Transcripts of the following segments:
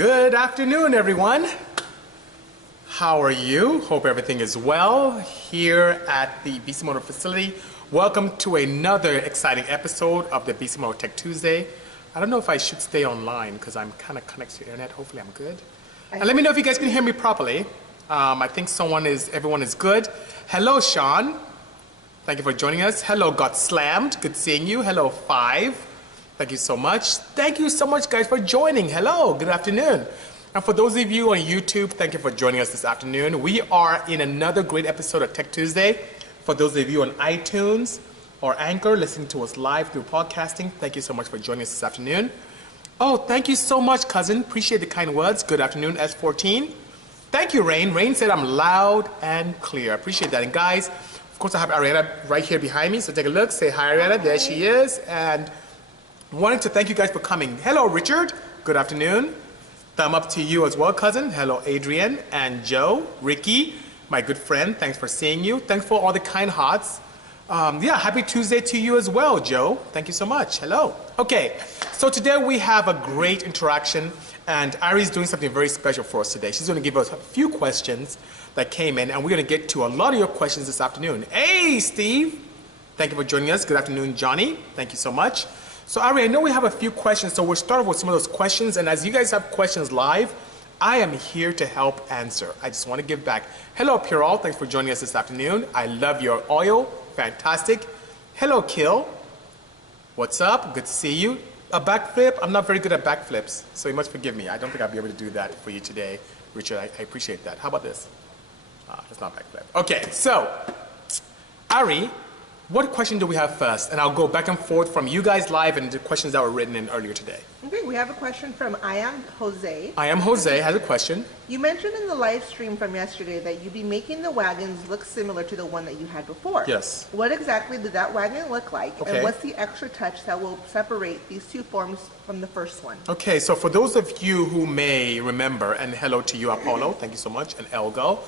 Good afternoon, everyone. How are you? Hope everything is well here at the Bisimoto facility. Welcome to another exciting episode of the Bisimoto Tech Tuesday. I don't know if I should stay online because I'm kind of connected to the internet. Hopefully I'm good. And let me know if you guys can hear me properly. I think everyone is good. Hello, Sean. Thank you for joining us. Hello, Got Slammed. Good seeing you. Hello, Five. Thank you so much. Thank you so much, guys, for joining. Hello, good afternoon. And for those of you on YouTube, thank you for joining us this afternoon. We are in another great episode of Tech Tuesday. For those of you on iTunes or Anchor listening to us live through podcasting, thank you so much for joining us this afternoon. Oh, thank you so much, cousin. Appreciate the kind words. Good afternoon, S14. Thank you, Rain. Rain said I'm loud and clear. I appreciate that. And guys, of course, I have Arietta right here behind me. So take a look. Say hi, Arietta. There she is. And wanted to thank you guys for coming. Hello, Richard. Good afternoon. Thumb up to you as well, cousin. Hello, Adrian and Joe, Ricky, my good friend. Thanks for seeing you. Thanks for all the kind hearts. Happy Tuesday to you as well, Joe. Thank you so much. Hello. Okay, so today we have a great interaction, and Ari's doing something very special for us today. She's going to give us a few questions that came in, and we're going to get to a lot of your questions this afternoon. Hey, Steve. Thank you for joining us. Good afternoon, Johnny. Thank you so much. So Ari, I know we have a few questions, so we'll start with some of those questions. And as you guys have questions live, I am here to help answer. I just want to give back. Hello, PurOl. Thanks for joining us this afternoon. I love your oil. Fantastic. Hello, Kill. What's up? Good to see you. A backflip? I'm not very good at backflips, so you must forgive me. I don't think I'll be able to do that for you today, Richard. I appreciate that. How about this? It's not backflip. Okay, so Ari, what question do we have first? And I'll go back and forth from you guys live and the questions that were written in earlier today. Okay, we have a question from I Am Jose. I Am Jose has a question. You mentioned in the live stream from yesterday that you'd be making the wagons look similar to the one that you had before. Yes. What exactly did that wagon look like? Okay. And what's the extra touch that will separate these two forms from the first one? Okay, so for those of you who may remember, and hello to you, Apollo, thank you so much, and Elgo.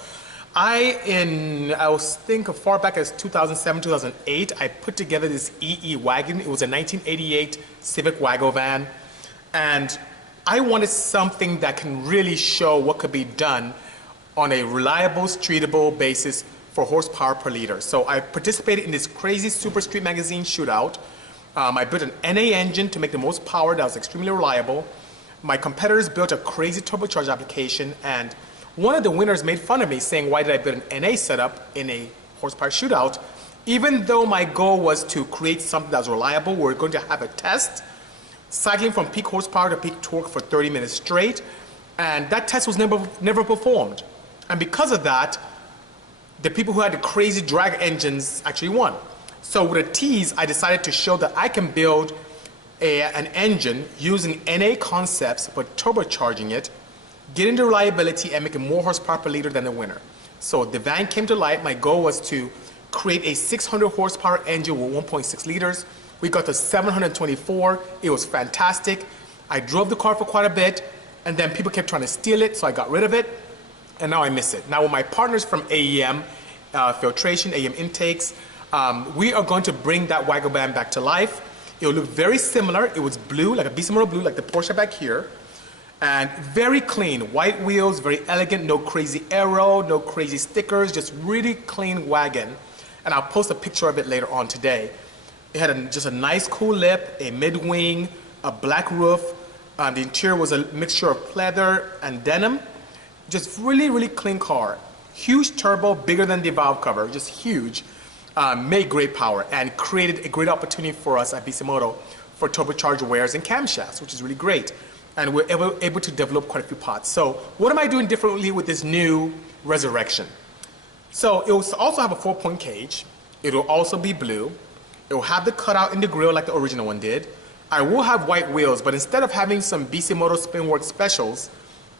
I was thinking far back as 2007, 2008, I put together this EE wagon. It was a 1988 Civic Wago van. And I wanted something that can really show what could be done on a reliable, streetable basis for horsepower per liter. So I participated in this crazy Super Street Magazine shootout. I built an NA engine to make the most power that was extremely reliable. My competitors built a crazy turbocharged application, and one of the winners made fun of me saying, why did I build an NA setup in a horsepower shootout? Even though my goal was to create something that was reliable, we're going to have a test, cycling from peak horsepower to peak torque for 30 minutes straight. And that test was never performed. And because of that, the people who had the crazy drag engines actually won. So with a tease, I decided to show that I can build an engine using NA concepts, but turbocharging it, getting the reliability and making more horsepower per liter than the winner. So the van came to light. My goal was to create a 600 horsepower engine with 1.6 liters. We got to 724. It was fantastic. I drove the car for quite a bit, and then people kept trying to steal it, so I got rid of it, and now I miss it. Now with my partners from AEM Filtration, AEM Intakes, we are going to bring that Wago van back to life. It will look very similar. It was blue, like a Bisimoto blue, like the Porsche back here. And very clean, white wheels, very elegant, no crazy aero, no crazy stickers, just really clean wagon. And I'll post a picture of it later on today. It had just a nice cool lip, a mid-wing, a black roof. The interior was a mixture of leather and denim. Just really, really clean car. Huge turbo, bigger than the valve cover, just huge. Made great power and created a great opportunity for us at Bisimoto for turbocharged wares and camshafts, which is really great. And we're able to develop quite a few parts. So what am I doing differently with this new Resurrection? So it will also have a 4-point cage. It will also be blue. It will have the cutout in the grille like the original one did. I will have white wheels, but instead of having some Bisimoto Spinworks specials,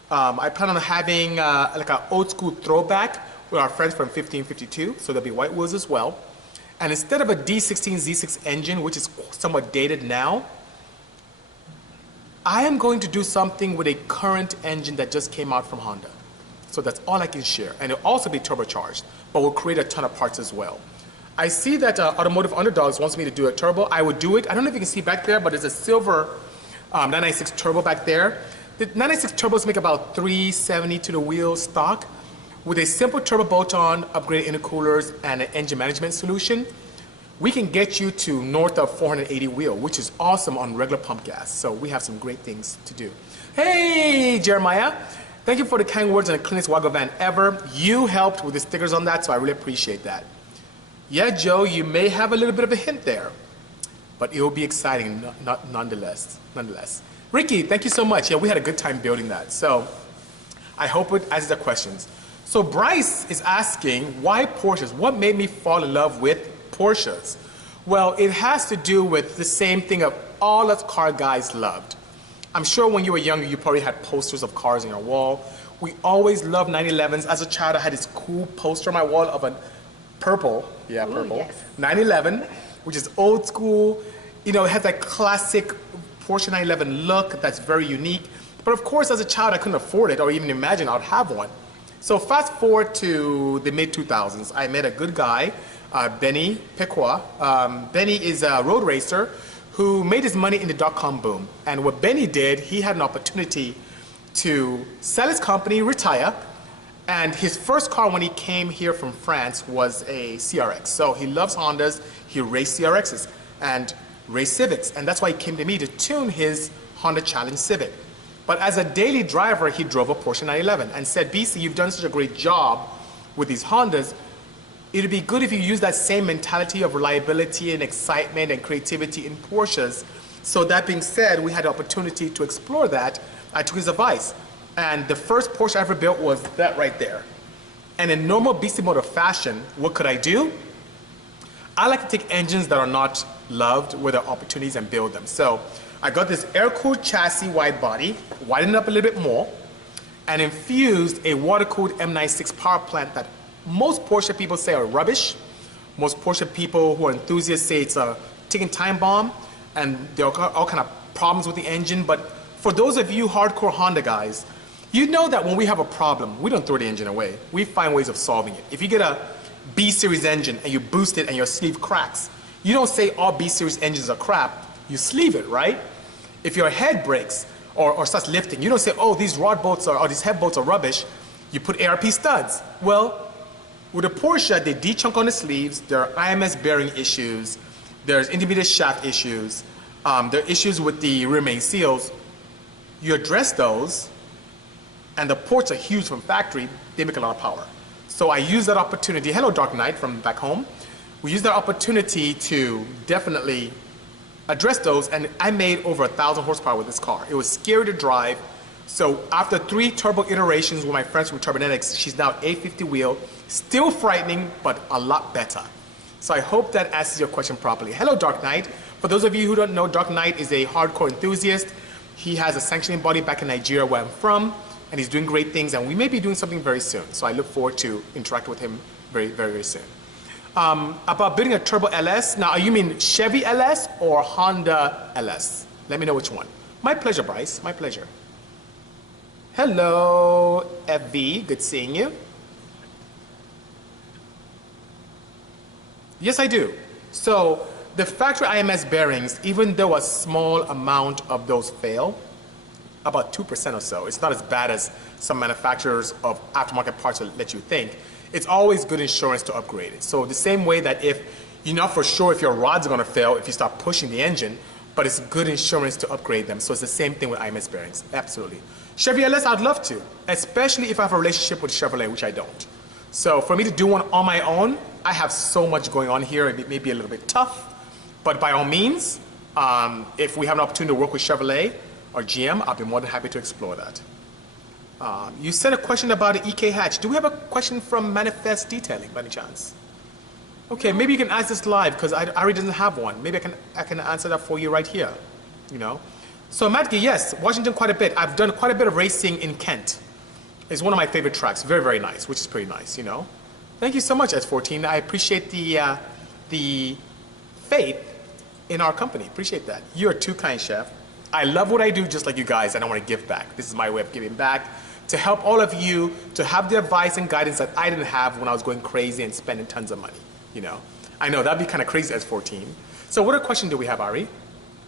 I plan on having like an old school throwback with our friends from 1552, so there'll be white wheels as well. And instead of a D16 Z6 engine, which is somewhat dated now, I am going to do something with a current engine that just came out from Honda. So that's all I can share. And it'll also be turbocharged, but we'll create a ton of parts as well. I see that Automotive Underdogs wants me to do a turbo. I would do it. I don't know if you can see back there, but it's a silver 996 turbo back there. The 996 turbos make about 370 to the wheel stock. With a simple turbo bolt-on, upgraded intercoolers, and an engine management solution, we can get you to north of 480 wheel, which is awesome on regular pump gas. So we have some great things to do. Hey, Jeremiah. Thank you for the kind words on the cleanest Wago van ever. You helped with the stickers on that, so I really appreciate that. Yeah, Joe, you may have a little bit of a hint there, but it will be exciting nonetheless. Ricky, thank you so much. Yeah, we had a good time building that. So I hope it answers the questions. So Bryce is asking, why Porsches? What made me fall in love with Porsches? Well, it has to do with the same thing that all us car guys loved. I'm sure when you were younger, you probably had posters of cars on your wall. We always loved 911s. As a child, I had this cool poster on my wall of a purple, yeah, purple, yes. 911, which is old school. You know, it has that classic Porsche 911 look that's very unique. But of course, as a child, I couldn't afford it or even imagine I'd have one. So fast forward to the mid-2000s, I met a good guy, Benny Pequa. Benny is a road racer who made his money in the dot-com boom. And what Benny did, he had an opportunity to sell his company, retire, and his first car when he came here from France was a CRX. So he loves Hondas, he raced CRXs and raced Civics, and that's why he came to me to tune his Honda Challenge Civic. But as a daily driver, he drove a Porsche 911 and said, BC, you've done such a great job with these Hondas. It'd be good if you use that same mentality of reliability and excitement and creativity in Porsches. So that being said, we had the opportunity to explore that. I took his advice. And the first Porsche I ever built was that right there. And in normal Bisimoto fashion, what could I do? I like to take engines that are not loved where there are opportunities and build them. So I got this air-cooled chassis wide body, widened up a little bit more, and infused a water-cooled M96 power plant that most Porsche people say are rubbish. Most Porsche people who are enthusiasts say it's a ticking time bomb, and there are all kind of problems with the engine. But for those of you hardcore Honda guys, you know that when we have a problem, we don't throw the engine away. We find ways of solving it. If you get a B-series engine and you boost it and your sleeve cracks, you don't say all B-series engines are crap. You sleeve it, right? If your head breaks or starts lifting, you don't say, oh, these rod bolts or these head bolts are rubbish. You put ARP studs. Well, with a Porsche, they de-chunk on the sleeves. There are IMS bearing issues. There's intermediate shaft issues. There are issues with the rear main seals. You address those, and the ports are huge from factory. They make a lot of power. So I use that opportunity. Hello, Dark Knight from back home. We use that opportunity to definitely address those, and I made over 1,000 horsepower with this car. It was scary to drive. So after 3 turbo iterations with my friends from Turbonetics, she's now 850 wheel. Still frightening, but a lot better. So I hope that answers your question properly. Hello, Dark Knight. For those of you who don't know, Dark Knight is a hardcore enthusiast. He has a sanctioning body back in Nigeria where I'm from, and he's doing great things, and we may be doing something very soon. So I look forward to interacting with him very, very, very soon. About building a turbo LS, now you mean Chevy LS or Honda LS? Let me know which one. My pleasure, Bryce, my pleasure. Hello, FV, good seeing you. Yes, I do. So the factory IMS bearings, even though a small amount of those fail, about 2% or so, it's not as bad as some manufacturers of aftermarket parts will let you think. It's always good insurance to upgrade it. So the same way that if you're not for sure if your rods are going to fail if you start pushing the engine, but it's good insurance to upgrade them. So it's the same thing with IMS bearings, absolutely. Chevy LS, I'd love to, especially if I have a relationship with Chevrolet, which I don't. So for me to do one on my own, I have so much going on here, it may be a little bit tough, but by all means, if we have an opportunity to work with Chevrolet or GM, I'll be more than happy to explore that. You said a question about an EK hatch. Do we have a question from Manifest Detailing by any chance? Okay, maybe you can ask this live because Ari doesn't have one. Maybe I can answer that for you right here, you know. So Matke, yes, Washington quite a bit. I've done quite a bit of racing in Kent. It's one of my favorite tracks, very, very nice, which is pretty nice, you know. Thank you so much, S14. I appreciate the faith in our company. Appreciate that. You're too kind, Chef. I love what I do just like you guys, and I want to give back. This is my way of giving back to help all of you to have the advice and guidance that I didn't have when I was going crazy and spending tons of money, you know. I know, that'd be kind of crazy as 14. So what a question do we have, Ari?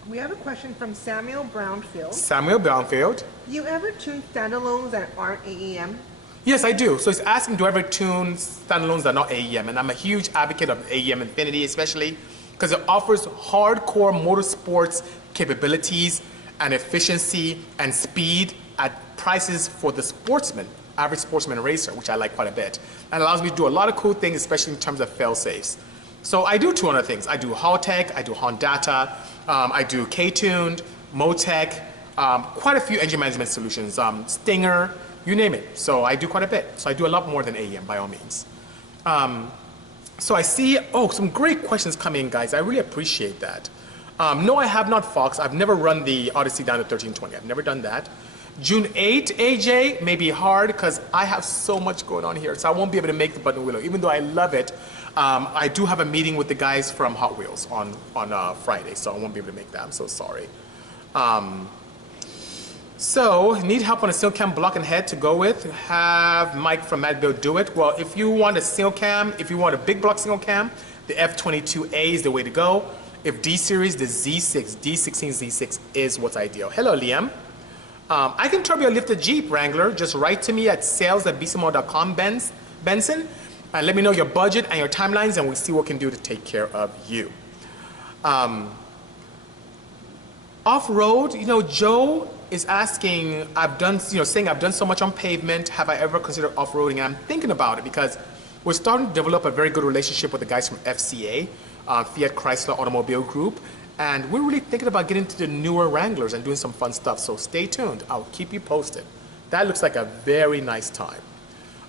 We have a question from Samuel Brownfield. Samuel Brownfield. Do you ever tune standalones that aren't AEM? Yes, I do. So it's asking, do I ever tune standalones that are not AEM? And I'm a huge advocate of AEM Infinity, especially because it offers hardcore motorsports capabilities and efficiency and speed at prices for the sportsman, average sportsman racer, which I like quite a bit. And allows me to do a lot of cool things, especially in terms of fail-safes. So I do 2 other things. I do Haltech, I do Hondata, I do K-Tuned, Motec, quite a few engine management solutions, Stinger, you name it. So I do quite a bit. So I do a lot more than AEM by all means. So I see, some great questions coming in, guys. I really appreciate that. No, I have not, Fox. I've never run the Odyssey down to 1320. I've never done that. June 8th, AJ, may be hard because I have so much going on here. So I won't be able to make the button wheel. Even though I love it, I do have a meeting with the guys from Hot Wheels on Friday. So I won't be able to make that. I'm so sorry. So, need help on a single cam block and head to go with? Have Mike from MadBuild do it. Well, if you want a single cam, if you want a big block single cam, the F22A is the way to go. If D series, the Z6, D16 Z6 is what's ideal. Hello, Liam. I can turbo lift a Jeep Wrangler. Just write to me at sales@bisimoto.com, Benson, and let me know your budget and your timelines, and we'll see what we can do to take care of you. Off-road, Joe is asking, saying I've done so much on pavement, have I ever considered off-roading? And I'm thinking about it because we're starting to develop a very good relationship with the guys from FCA, Fiat Chrysler Automobile Group, and we're really thinking about getting into the newer Wranglers and doing some fun stuff, so stay tuned. I'll keep you posted. That looks like a very nice time.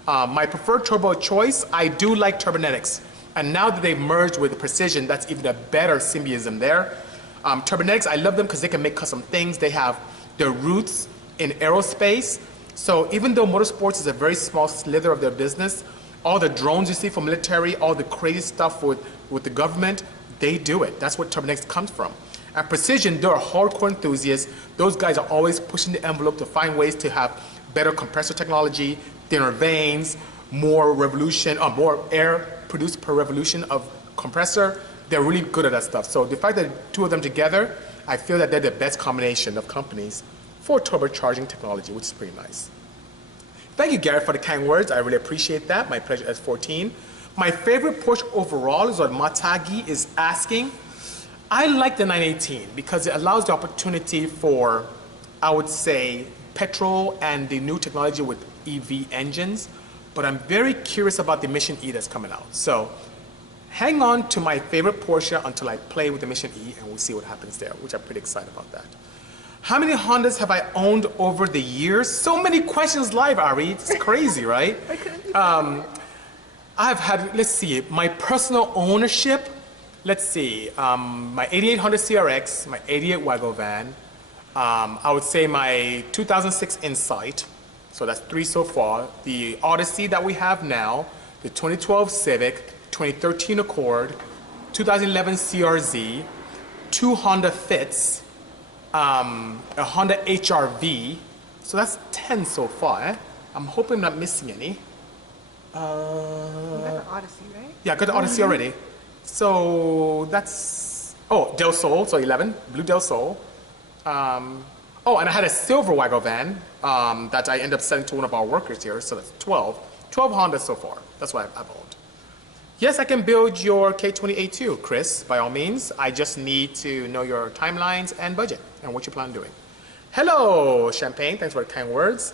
My preferred turbo choice, I do like Turbonetics, and now that they've merged with Precision, that's even a better symbiotism there. Turbonetics, I love them because they can make custom things. They have their roots in aerospace. So even though motorsports is a very small slither of their business, all the drones you see for military, all the crazy stuff with the government, they do it. That's what Turbonetics comes from. At Precision, they're hardcore enthusiasts. Those guys are always pushing the envelope to find ways to have better compressor technology, thinner vanes, more revolution, more air produced per revolution of compressor. They're really good at that stuff. So the fact that 2 of them together, I feel that they're the best combination of companies for turbocharging technology, which is pretty nice. Thank you, Garrett, for the kind words. I really appreciate that. My pleasure, S14. My favorite Porsche overall is what Matagi is asking. I like the 918 because it allows the opportunity for, I would say, petrol and the new technology with EV engines. But I'm very curious about the Mission E that's coming out. So hang on to my favorite Porsche until I play with the Mission E and we'll see what happens there, which I'm pretty excited about that. How many Hondas have I owned over the years? So many questions live, Ari. It's crazy, right? I've had, let's see, my personal ownership, let's see, my 88 Honda CRX, my 88 Wago van, I would say my 2006 Insight, so that's 3 so far, the Odyssey that we have now, the 2012 Civic, 2013 Accord, 2011 CRZ, 2 Honda Fits, a Honda HR-V, so that's 10 so far. Eh? I'm hoping I'm not missing any. You got the Odyssey, right? Yeah, I got the Odyssey already. So that's, Del Sol, so 11, blue Del Sol. And I had a silver Wago van that I ended up selling to one of our workers here, so that's 12. 12 Hondas so far, that's what I've owned. Yes, I can build your K28 Chris, by all means. I just need to know your timelines and budget and what you plan on doing. Hello, Champagne, thanks for the kind words.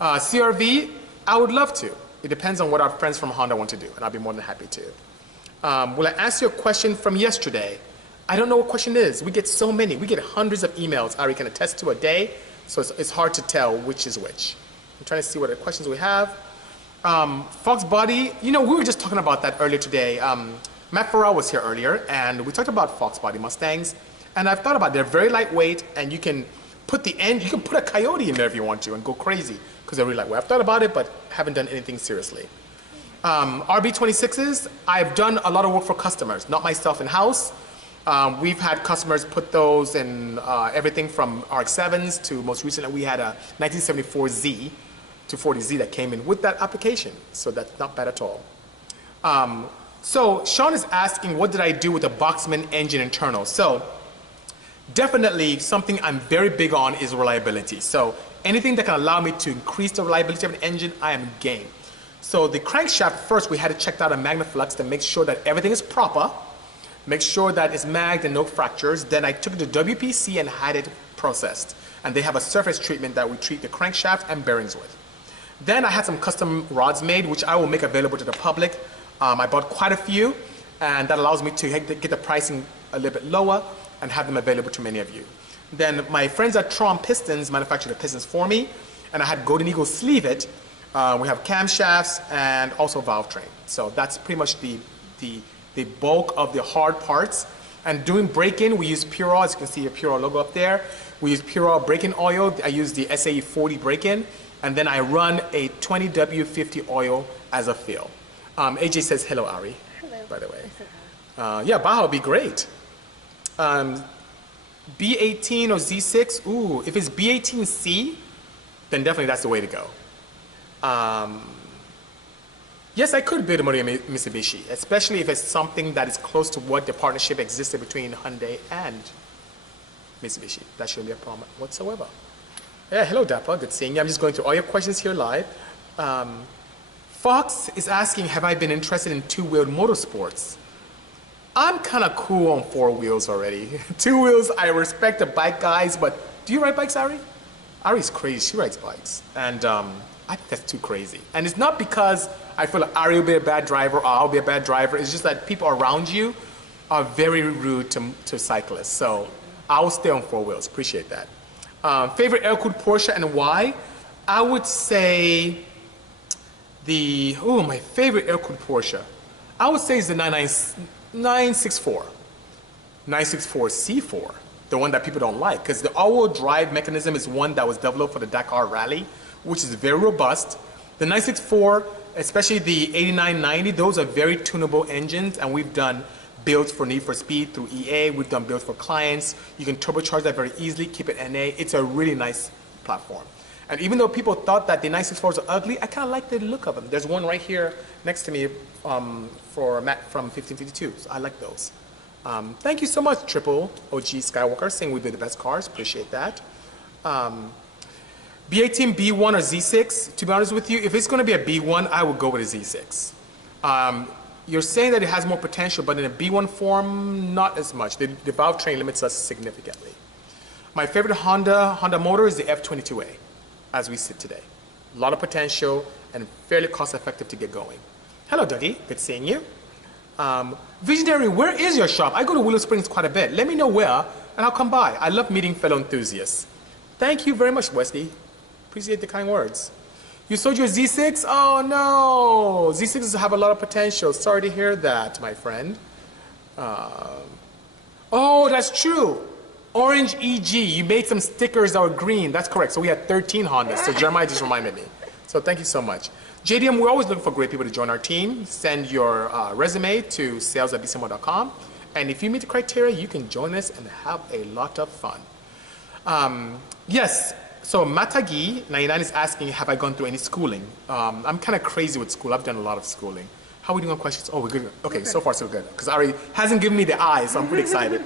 CRV, I would love to. It depends on what our friends from Honda want to do, and I'll be more than happy to. Will I ask you a question from yesterday? I don't know what question it is. We get so many. We get hundreds of emails Ari can attest to a day, so it's hard to tell which is which. I'm trying to see what the questions we have. Fox Body, we were just talking about that earlier today. Matt Farrell was here earlier, and we talked about Fox Body Mustangs, and I've thought about it. They're very lightweight, and you can put a Coyote in there if you want to and go crazy, because they're really lightweight. I've thought about it, but haven't done anything seriously. RB26s, I've done a lot of work for customers, not myself in-house. We've had customers put those in everything from RX-7s to most recently we had a 1974Z to 40Z that came in with that application. So that's not bad at all. So Sean is asking, what did I do with the Boxman engine internal? So Definitely something I'm very big on is reliability. So anything that can allow me to increase the reliability of an engine, I am game. So the crankshaft, first we had to check out a Magnaflux to make sure that everything is proper, make sure that it's magged and no fractures. Then I took it to WPC and had it processed. And they have a surface treatment that we treat the crankshaft and bearings with. Then I had some custom rods made, which I will make available to the public. I bought quite a few, and that allows me to get the pricing a little bit lower and have them available to many of you. Then my friends at Tron Pistons manufactured the pistons for me, and I had Golden Eagle sleeve it. We have camshafts and also valve train. So that's pretty much the bulk of the hard parts. And doing break-in, we use PurOl, as you can see the PurOl logo up there. We use PurOl break-in oil. I use the SAE 40 break-in, and then I run a 20W50 oil as a fill. AJ says, hello, Ari, Hello. by the way. Yeah, Baja would be great. B18 or Z6, ooh, if it's B18C, then definitely that's the way to go. Yes, I could build a motor in Mitsubishi, especially if it's something that is close to what the partnership existed between Hyundai and Mitsubishi. That shouldn't be a problem whatsoever. Yeah, hello Dappa, good seeing you. I'm just going through all your questions here live. Fox is asking, have I been interested in two-wheeled motorsports? I'm kind of cool on four wheels already. Two wheels, I respect the bike guys, but do you ride bikes, Ari? Ari's crazy, she rides bikes. And I think that's too crazy. And it's not because I feel like Ari will be a bad driver or I'll be a bad driver. It's just that people around you are very rude to cyclists. So I will stay on four wheels, appreciate that. Favorite air-cooled Porsche and why? I would say my favorite air-cooled Porsche. I would say it's the 964 C4, the one that people don't like, because the all-wheel drive mechanism is one that was developed for the Dakar Rally, which is very robust. The 964, especially the 8990, those are very tunable engines, and we've done builds for Need for Speed through EA. We've done builds for clients. You can turbocharge that very easily, keep it NA. It's a really nice platform. And even though people thought that the 964s are ugly, I kind of like the look of them. There's one right here next to me for Matt from 1552, so I like those. Thank you so much, Triple OG Skywalker, saying we did the best cars. Appreciate that. B18, B1, or Z6, to be honest with you, if it's going to be a B1, I would go with a Z6. You're saying that it has more potential, but in a B1 form, not as much. The valve train limits us significantly. My favorite Honda motor is the F22A, as we sit today. A lot of potential and fairly cost-effective to get going. Hello, Dougie. Good seeing you. Visionary, where is your shop? I go to Willow Springs quite a bit. Let me know where, and I'll come by. I love meeting fellow enthusiasts. Thank you very much, Wesley. Appreciate the kind words. You sold your Z6? Oh, no. Z6s have a lot of potential. Sorry to hear that, my friend. Oh, that's true. Orange EG. You made some stickers that were green. That's correct. So we had 13 Hondas. So Jeremiah just reminded me. So thank you so much. JDM, we're always looking for great people to join our team. Send your resume to sales@bisimoto.com. And if you meet the criteria, you can join us and have a lot of fun. Yes, so Matagi99 is asking, have I gone through any schooling? I'm kind of crazy with school. I've done a lot of schooling. How are we doing on questions? Oh, we're good. Okay, so far so good. Because Ari hasn't given me the eye, so I'm pretty excited.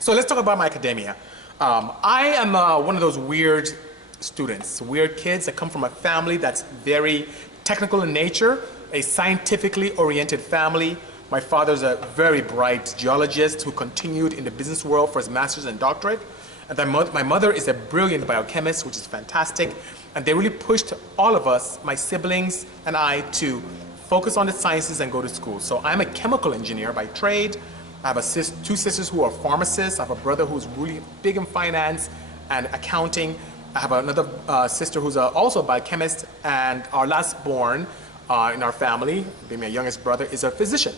So let's talk about my academia. I am one of those weird students, weird kids that come from a family that's very technical in nature, a scientifically oriented family. My father's a very bright geologist who continued in the business world for his master's and doctorate. And then my mother is a brilliant biochemist, which is fantastic. And they really pushed all of us, my siblings and I, to focus on the sciences and go to school. So I'm a chemical engineer by trade. I have two sisters who are pharmacists. I have a brother who's really big in finance and accounting. I have another sister who's also a biochemist. And our last born in our family, being my youngest brother, is a physician.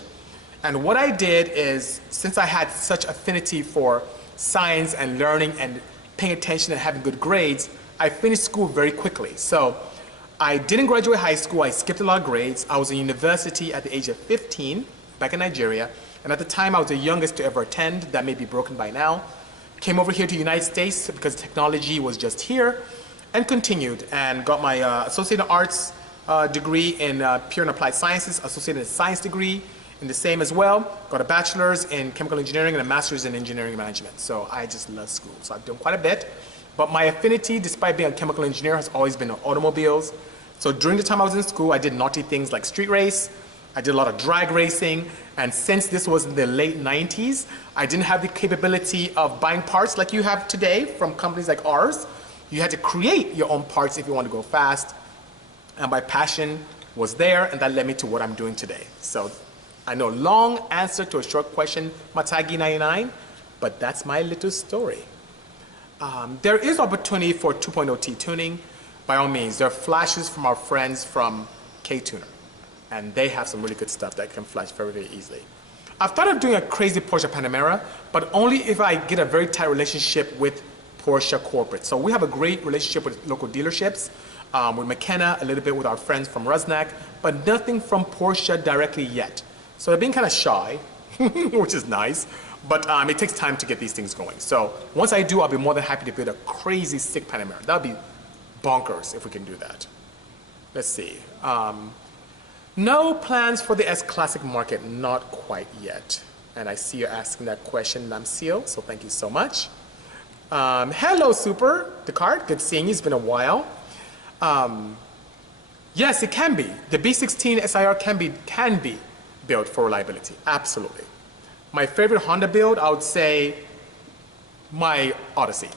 And what I did is, since I had such affinity for science and learning and paying attention and having good grades, I finished school very quickly. So I didn't graduate high school. I skipped a lot of grades. I was in university at the age of 15 back in Nigeria. And at the time, I was the youngest to ever attend. That may be broken by now. Came over here to the United States because technology was just here, and continued and got my Associated Arts degree in Pure and Applied Sciences, Associated Science degree in the same as well. Got a bachelor's in chemical engineering and a master's in engineering management. So I just love school. So I've done quite a bit. But my affinity, despite being a chemical engineer, has always been on automobiles. So during the time I was in school, I did naughty things like street race. I did a lot of drag racing. And since this was in the late 90s, I didn't have the capability of buying parts like you have today from companies like ours. You had to create your own parts if you want to go fast. And my passion was there, and that led me to what I'm doing today. So I know, long answer to a short question, Matagi 99, but that's my little story. There is opportunity for 2.0 T tuning. By all means, there are flashes from our friends from K-Tuner, and they have some really good stuff that can flash very, very easily. I've thought of doing a crazy Porsche Panamera, but only if I get a very tight relationship with Porsche corporate. So we have a great relationship with local dealerships, with McKenna, a little bit with our friends from Rusnak, but nothing from Porsche directly yet. So they're being kind of shy, which is nice, but it takes time to get these things going. So once I do, I'll be more than happy to build a crazy sick Panamera. That would be bonkers if we can do that. Let's see. No plans for the S-Classic market, not quite yet. And I see you're asking that question, Namsil, so thank you so much. Hello, Super Descartes, good seeing you, it's been a while. Yes, it can be. The B16 SIR can be built for reliability, absolutely. My favorite Honda build, I would say my Odyssey.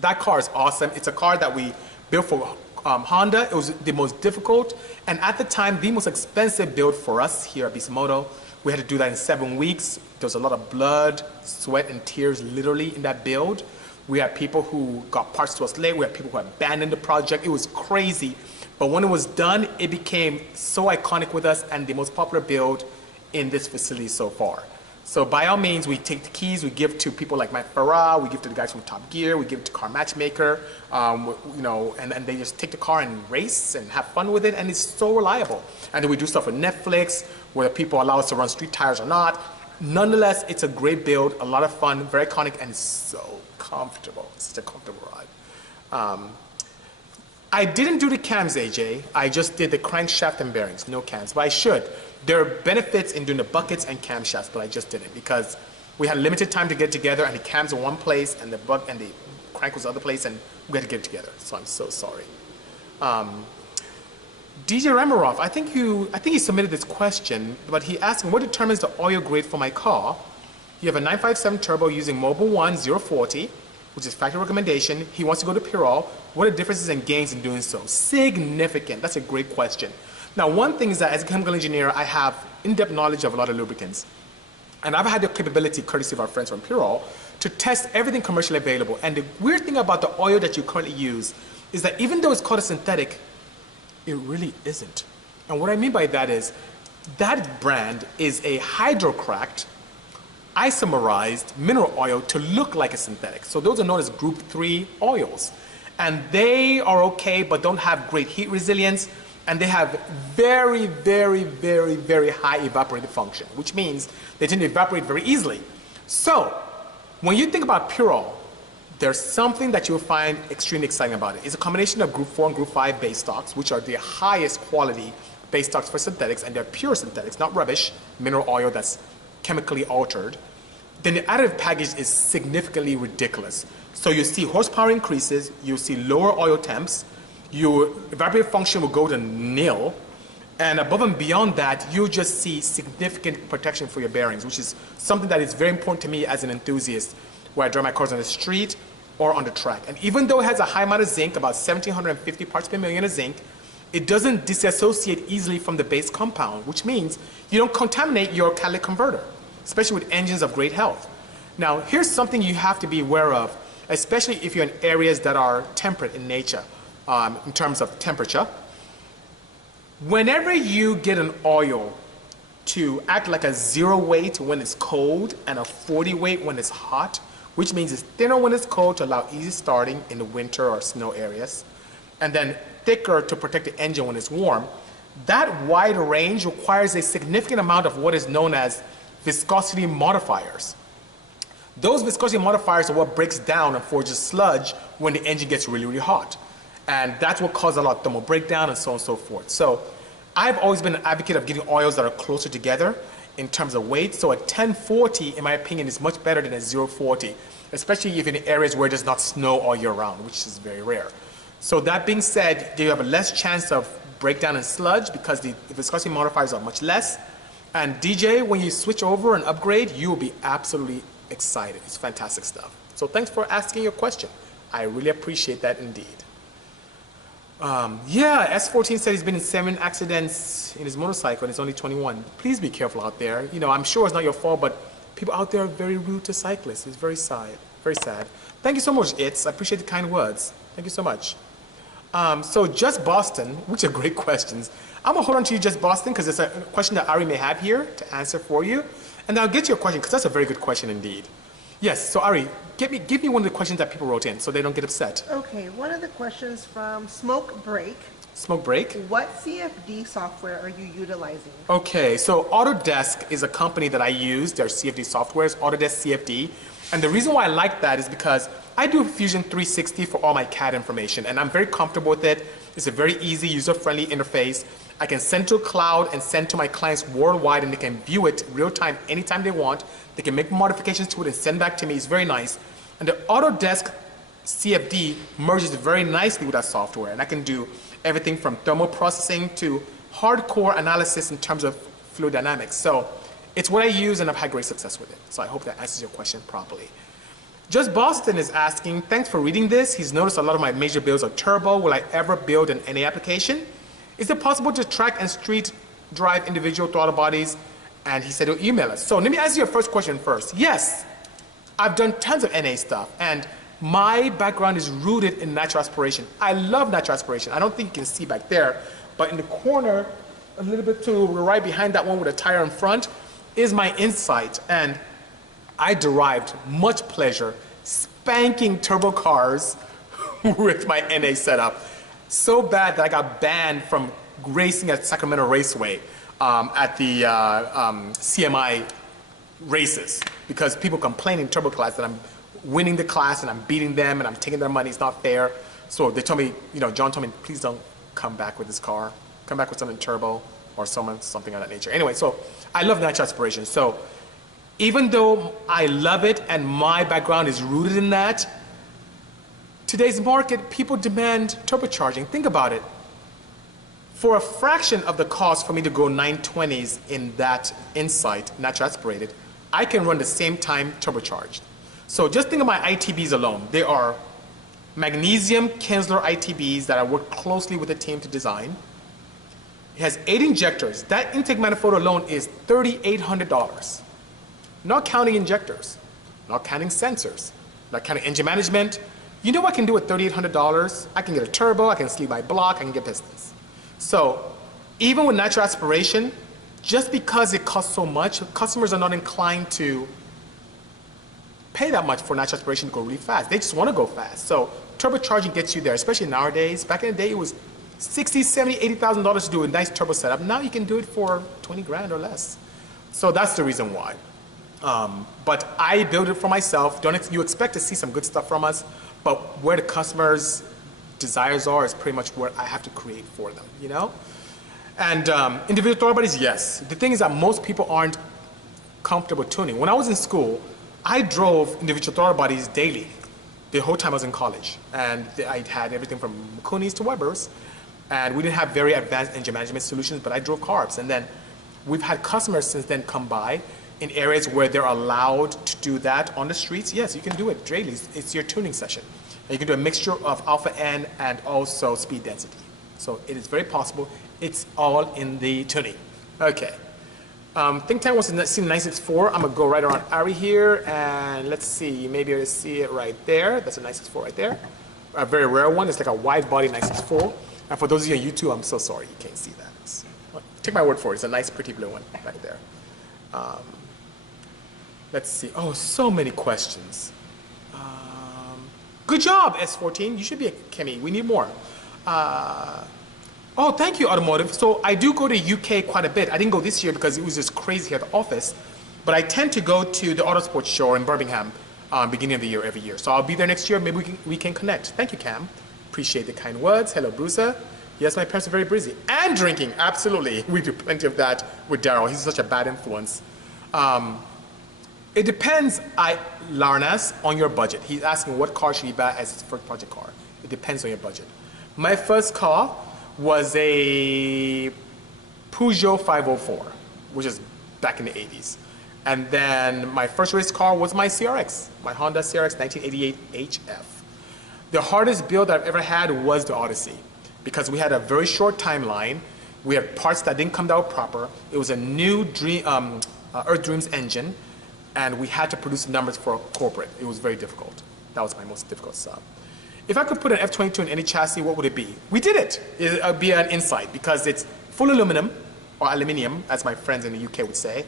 That car is awesome. It's a car that we built for Honda. It was the most difficult, and at the time, the most expensive build for us here at Bisimoto. We had to do that in 7 weeks. There was a lot of blood, sweat, and tears literally in that build. We had people who got parts to us late. We had people who abandoned the project. It was crazy. But when it was done, it became so iconic with us and the most popular build in this facility so far. So by all means, we take the keys, we give to people like Matt Farah, we give to the guys from Top Gear, we give it to Car Matchmaker, you know, and they just take the car and race and have fun with it, and it's so reliable. And then we do stuff with Netflix, where people allow us to run street tires or not. Nonetheless, it's a great build, a lot of fun, very iconic, and it's so comfortable. It's such a comfortable ride. I didn't do the cams, AJ. I just did the crankshaft and bearings, no cams, but I should. There are benefits in doing the buckets and camshafts, but I just didn't because we had limited time to get together, and the cams in one place, and the crank was the other place, and we had to get it together. So I'm so sorry. DJ Ramarov, I think he submitted this question, but he asked me, what determines the oil grade for my car? You have a 957 turbo using Mobil 1 040, which is factory recommendation. He wants to go to PurOl. What are the differences and gains in doing so? Significant. That's a great question. Now, one thing is that as a chemical engineer, I have in-depth knowledge of a lot of lubricants. And I've had the capability, courtesy of our friends from PurOl, to test everything commercially available. And the weird thing about the oil that you currently use is that even though it's called a synthetic, it really isn't. And what I mean by that is that brand is a hydrocracked, isomerized mineral oil to look like a synthetic. So those are known as group 3 oils. And they are okay, but don't have great heat resilience. And they have very, very, very, very high evaporative function, which means they tend to evaporate very easily. So when you think about PurOl, there's something that you'll find extremely exciting about it. It's a combination of group 4 and group 5 base stocks, which are the highest quality base stocks for synthetics, and they're pure synthetics, not rubbish, mineral oil that's chemically altered. Then the additive package is significantly ridiculous. So you see horsepower increases, you see lower oil temps, your evaporative function will go to nil, and above and beyond that, you just see significant protection for your bearings, which is something that is very important to me as an enthusiast, where I drive my cars on the street or on the track. And even though it has a high amount of zinc, about 1,750 parts per million of zinc, it doesn't disassociate easily from the base compound, which means you don't contaminate your catalytic converter, especially with engines of great health. Now, here's something you have to be aware of, especially if you're in areas that are temperate in nature, in terms of temperature. Whenever you get an oil to act like a 0 weight when it's cold and a 40 weight when it's hot, which means it's thinner when it's cold to allow easy starting in the winter or snow areas, and then thicker to protect the engine when it's warm, that wide range requires a significant amount of what is known as viscosity modifiers. Those viscosity modifiers are what breaks down and forges sludge when the engine gets really, really hot. And that's what causes a lot of thermal breakdown and so on and so forth. So I've always been an advocate of getting oils that are closer together. in terms of weight. So a 1040, in my opinion, is much better than a 040, especially if in areas where it does not snow all year round, which is very rare. So that being said, you have a less chance of breakdown and sludge because the viscosity modifiers are much less. And DJ, when you switch over and upgrade, you will be absolutely excited. It's fantastic stuff. So thanks for asking your question. I really appreciate that indeed. Yeah, S14 said he's been in 7 accidents in his motorcycle and he's only 21. Please be careful out there. You know, I'm sure it's not your fault, but people out there are very rude to cyclists. It's very sad. Very sad. Thank you so much, Itz. I appreciate the kind words. Thank you so much. So Just Boston, which are great questions. I'm gonna hold on to you, Just Boston, because it's a question that Ari may have here to answer for you. And I'll get you a question, because that's a very good question indeed. Yes, so Ari, give me one of the questions that people wrote in so they don't get upset. Okay, one of the questions from Smoke Break. Smoke Break? What CFD software are you utilizing? Okay, so Autodesk is a company that I use. Their CFD software is Autodesk CFD. And the reason why I like that is because I do Fusion 360 for all my CAD information, and I'm very comfortable with it. It's a very easy, user-friendly interface. I can send to a cloud and send to my clients worldwide, and they can view it real-time anytime they want. They can make modifications to it and send back to me. It's very nice. And the Autodesk CFD merges very nicely with that software, and I can do everything from thermal processing to hardcore analysis in terms of fluid dynamics. So it's what I use, and I've had great success with it. So I hope that answers your question properly. Just Boston is asking, thanks for reading this. He's noticed a lot of my major builds are turbo. Will I ever build an NA application? Is it possible to track and street drive individual throttle bodies? And he said he'll email us. So let me answer your first question first. Yes, I've done tons of NA stuff, and my background is rooted in natural aspiration. I love natural aspiration. I don't think you can see back there, but in the corner, a little bit to the right behind that one with a tire in front, is my insight. And I derived much pleasure spanking turbo cars with my NA setup. So bad that I got banned from racing at Sacramento Raceway at the CMI races because people complain in turbo class that I'm winning the class and I'm beating them and I'm taking their money. It's not fair. So they told me, you know, John told me, please don't come back with this car. Come back with something turbo or something of that nature. Anyway, so I love natural aspiration. So even though I love it and my background is rooted in that, today's market, people demand turbocharging. Think about it. For a fraction of the cost for me to go 920s in that Insight, natural aspirated, I can run the same time turbocharged. So just think of my ITBs alone. They are magnesium Kinsler ITBs that I work closely with the team to design. It has 8 injectors. That intake manifold alone is $3,800. Not counting injectors, not counting sensors, not counting engine management. You know what I can do with $3,800? I can get a turbo, I can sleeve my block, I can get pistons. So even with natural aspiration, just because it costs so much, customers are not inclined to pay that much for natural aspiration to go really fast. They just want to go fast. So turbocharging gets you there, especially nowadays. Back in the day, it was $60,000, $70,000, $80,000 to do a nice turbo setup. Now you can do it for 20 grand or less. So that's the reason why. But I build it for myself. You expect to see some good stuff from us, but where the customer's desires are is pretty much what I have to create for them, you know? And individual throttle bodies, yes. The thing is that most people aren't comfortable tuning. When I was in school, I drove individual throttle bodies daily, the whole time I was in college. And I had everything from Kunis to Webers, and we didn't have very advanced engine management solutions, but I drove carbs. And then we've had customers since then come by in areas where they're allowed to do that on the streets. Yes, you can do it daily. It's your tuning session. And you can do a mixture of alpha N and also speed density. So it is very possible. It's all in the tuning. Okay. Think Tank wants to see the 964. I'm going to go right around Ari here, and let's see. Maybe you'll see it right there. That's a 964 right there. A very rare one. It's like a wide body 964. And for those of you on YouTube, I'm so sorry you can't see that. Take my word for it. It's a nice, pretty blue one back there. Let's see. Oh, so many questions. Good job, S14. You should be a Kemi. We need more. Oh, thank you, Automotive. So I do go to UK quite a bit. I didn't go this year because it was just crazy at the office. But I tend to go to the Autosports show in Birmingham beginning of the year every year. So I'll be there next year. Maybe we can connect. Thank you, Cam. Appreciate the kind words. Hello, Brusa. Yes, my parents are very busy. And drinking, absolutely. We do plenty of that with Daryl. He's such a bad influence. It depends, Larnas, on your budget. He's asking what car should he buy as his first project car. It depends on your budget. My first car was a Peugeot 504, which is back in the 80s. And then my first race car was my CRX, my Honda CRX 1988 HF. The hardest build I've ever had was the Odyssey, because we had a very short timeline. We had parts that didn't come out proper. It was a new Earth Dreams engine, and we had to produce numbers for a corporate. It was very difficult. That was my most difficult sub. If I could put an F-22 in any chassis, what would it be? We did it. It would be an Insight, because it's full aluminum, or aluminium, as my friends in the UK would say,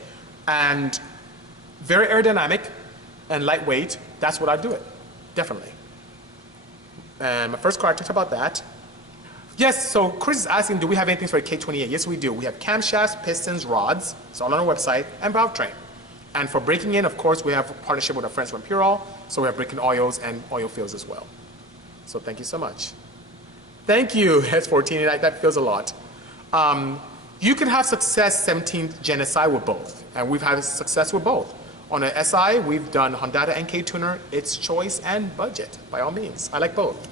and very aerodynamic and lightweight. That's what I'd do it, definitely. And my first car, I talked about that. Yes, so Chris is asking, do we have anything for a K28? Yes, we do. We have camshafts, pistons, rods. It's all on our website, and valve train. And for breaking in, of course, we have a partnership with our friends from PurOl, so we have break-in oils and oil fills as well. So thank you so much. Thank you, S14, that feels a lot. You can have success 17 Gen SI with both, and we've had success with both. On an SI, we've done Honda NK tuner, its choice, and budget, by all means. I like both.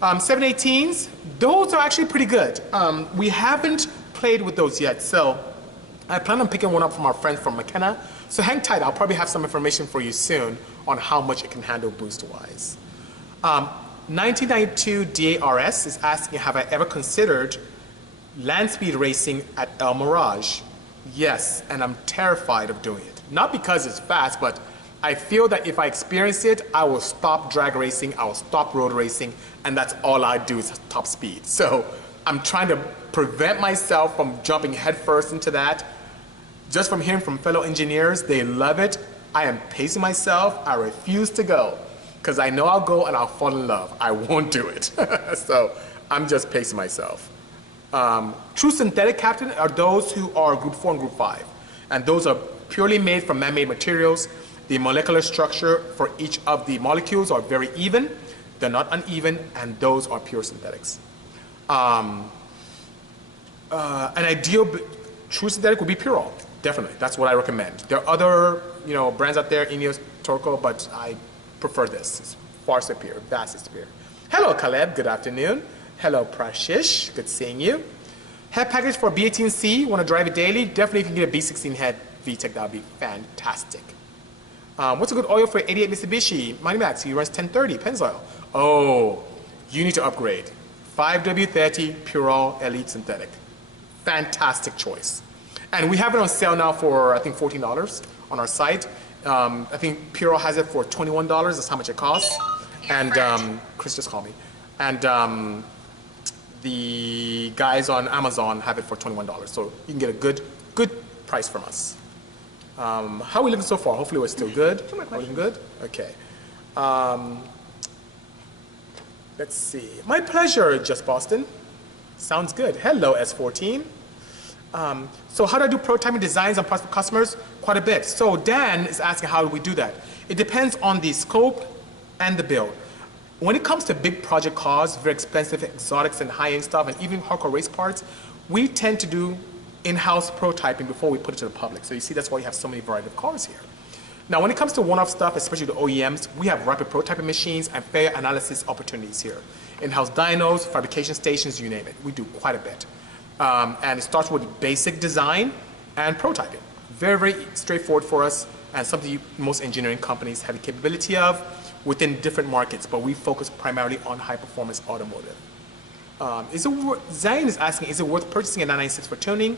718s, those are actually pretty good. We haven't played with those yet, so I plan on picking one up from our friends from McKenna. So hang tight, I'll probably have some information for you soon on how much it can handle boost-wise. 1992 DARS is asking, have I ever considered land speed racing at El Mirage? Yes, and I'm terrified of doing it. Not because it's fast, but I feel that if I experience it, I will stop drag racing, I will stop road racing, and that's all I do is top speed. So I'm trying to prevent myself from jumping headfirst into that. Just from hearing from fellow engineers, they love it. I am pacing myself, I refuse to go, because I know I'll go and I'll fall in love. I won't do it. So I'm just pacing myself. True synthetic, Captain, are those who are group 4 and group 5. And those are purely made from man-made materials. The molecular structure for each of the molecules are very even. They're not uneven, and those are pure synthetics. An ideal true synthetic would be PurOl. Definitely, that's what I recommend. There are other brands out there, Ineos, Torco, but I prefer this. It's far superior, vastly superior. Hello, Caleb. Good afternoon. Hello, Prashish. Good seeing you. Head package for B18C. Want to drive it daily? Definitely, if you can get a B16 head VTEC, that would be fantastic. What's a good oil for 88 Mitsubishi? Moneymax, he runs 1030 Pennzoil. Oh, you need to upgrade. 5W30 PurOl Elite Synthetic. Fantastic choice. And we have it on sale now for, I think, $14 on our site. I think PurOl has it for $21. That's how much it costs. And Chris just called me. And the guys on Amazon have it for $21. So you can get a good price from us. How are we looking so far? Hopefully we're still good. Looking good? Okay. Let's see. My pleasure, Just Boston. Sounds good. Hello, S14. So how do I do prototyping designs on parts for customers? Quite a bit. So Dan is asking how do we do that? It depends on the scope and the build. When it comes to big project cars, very expensive exotics and high-end stuff, and even hardcore race parts, we tend to do in-house prototyping before we put it to the public. So you see that's why you have so many variety of cars here. Now when it comes to one-off stuff, especially the OEMs, we have rapid prototyping machines and fair analysis opportunities here. In-house dynos, fabrication stations, you name it. We do quite a bit. And it starts with basic design and prototyping. Very, very straightforward for us, and something most engineering companies have the capability of within different markets, but we focus primarily on high-performance automotive. Zayn is asking, is it worth purchasing a 996 for tuning?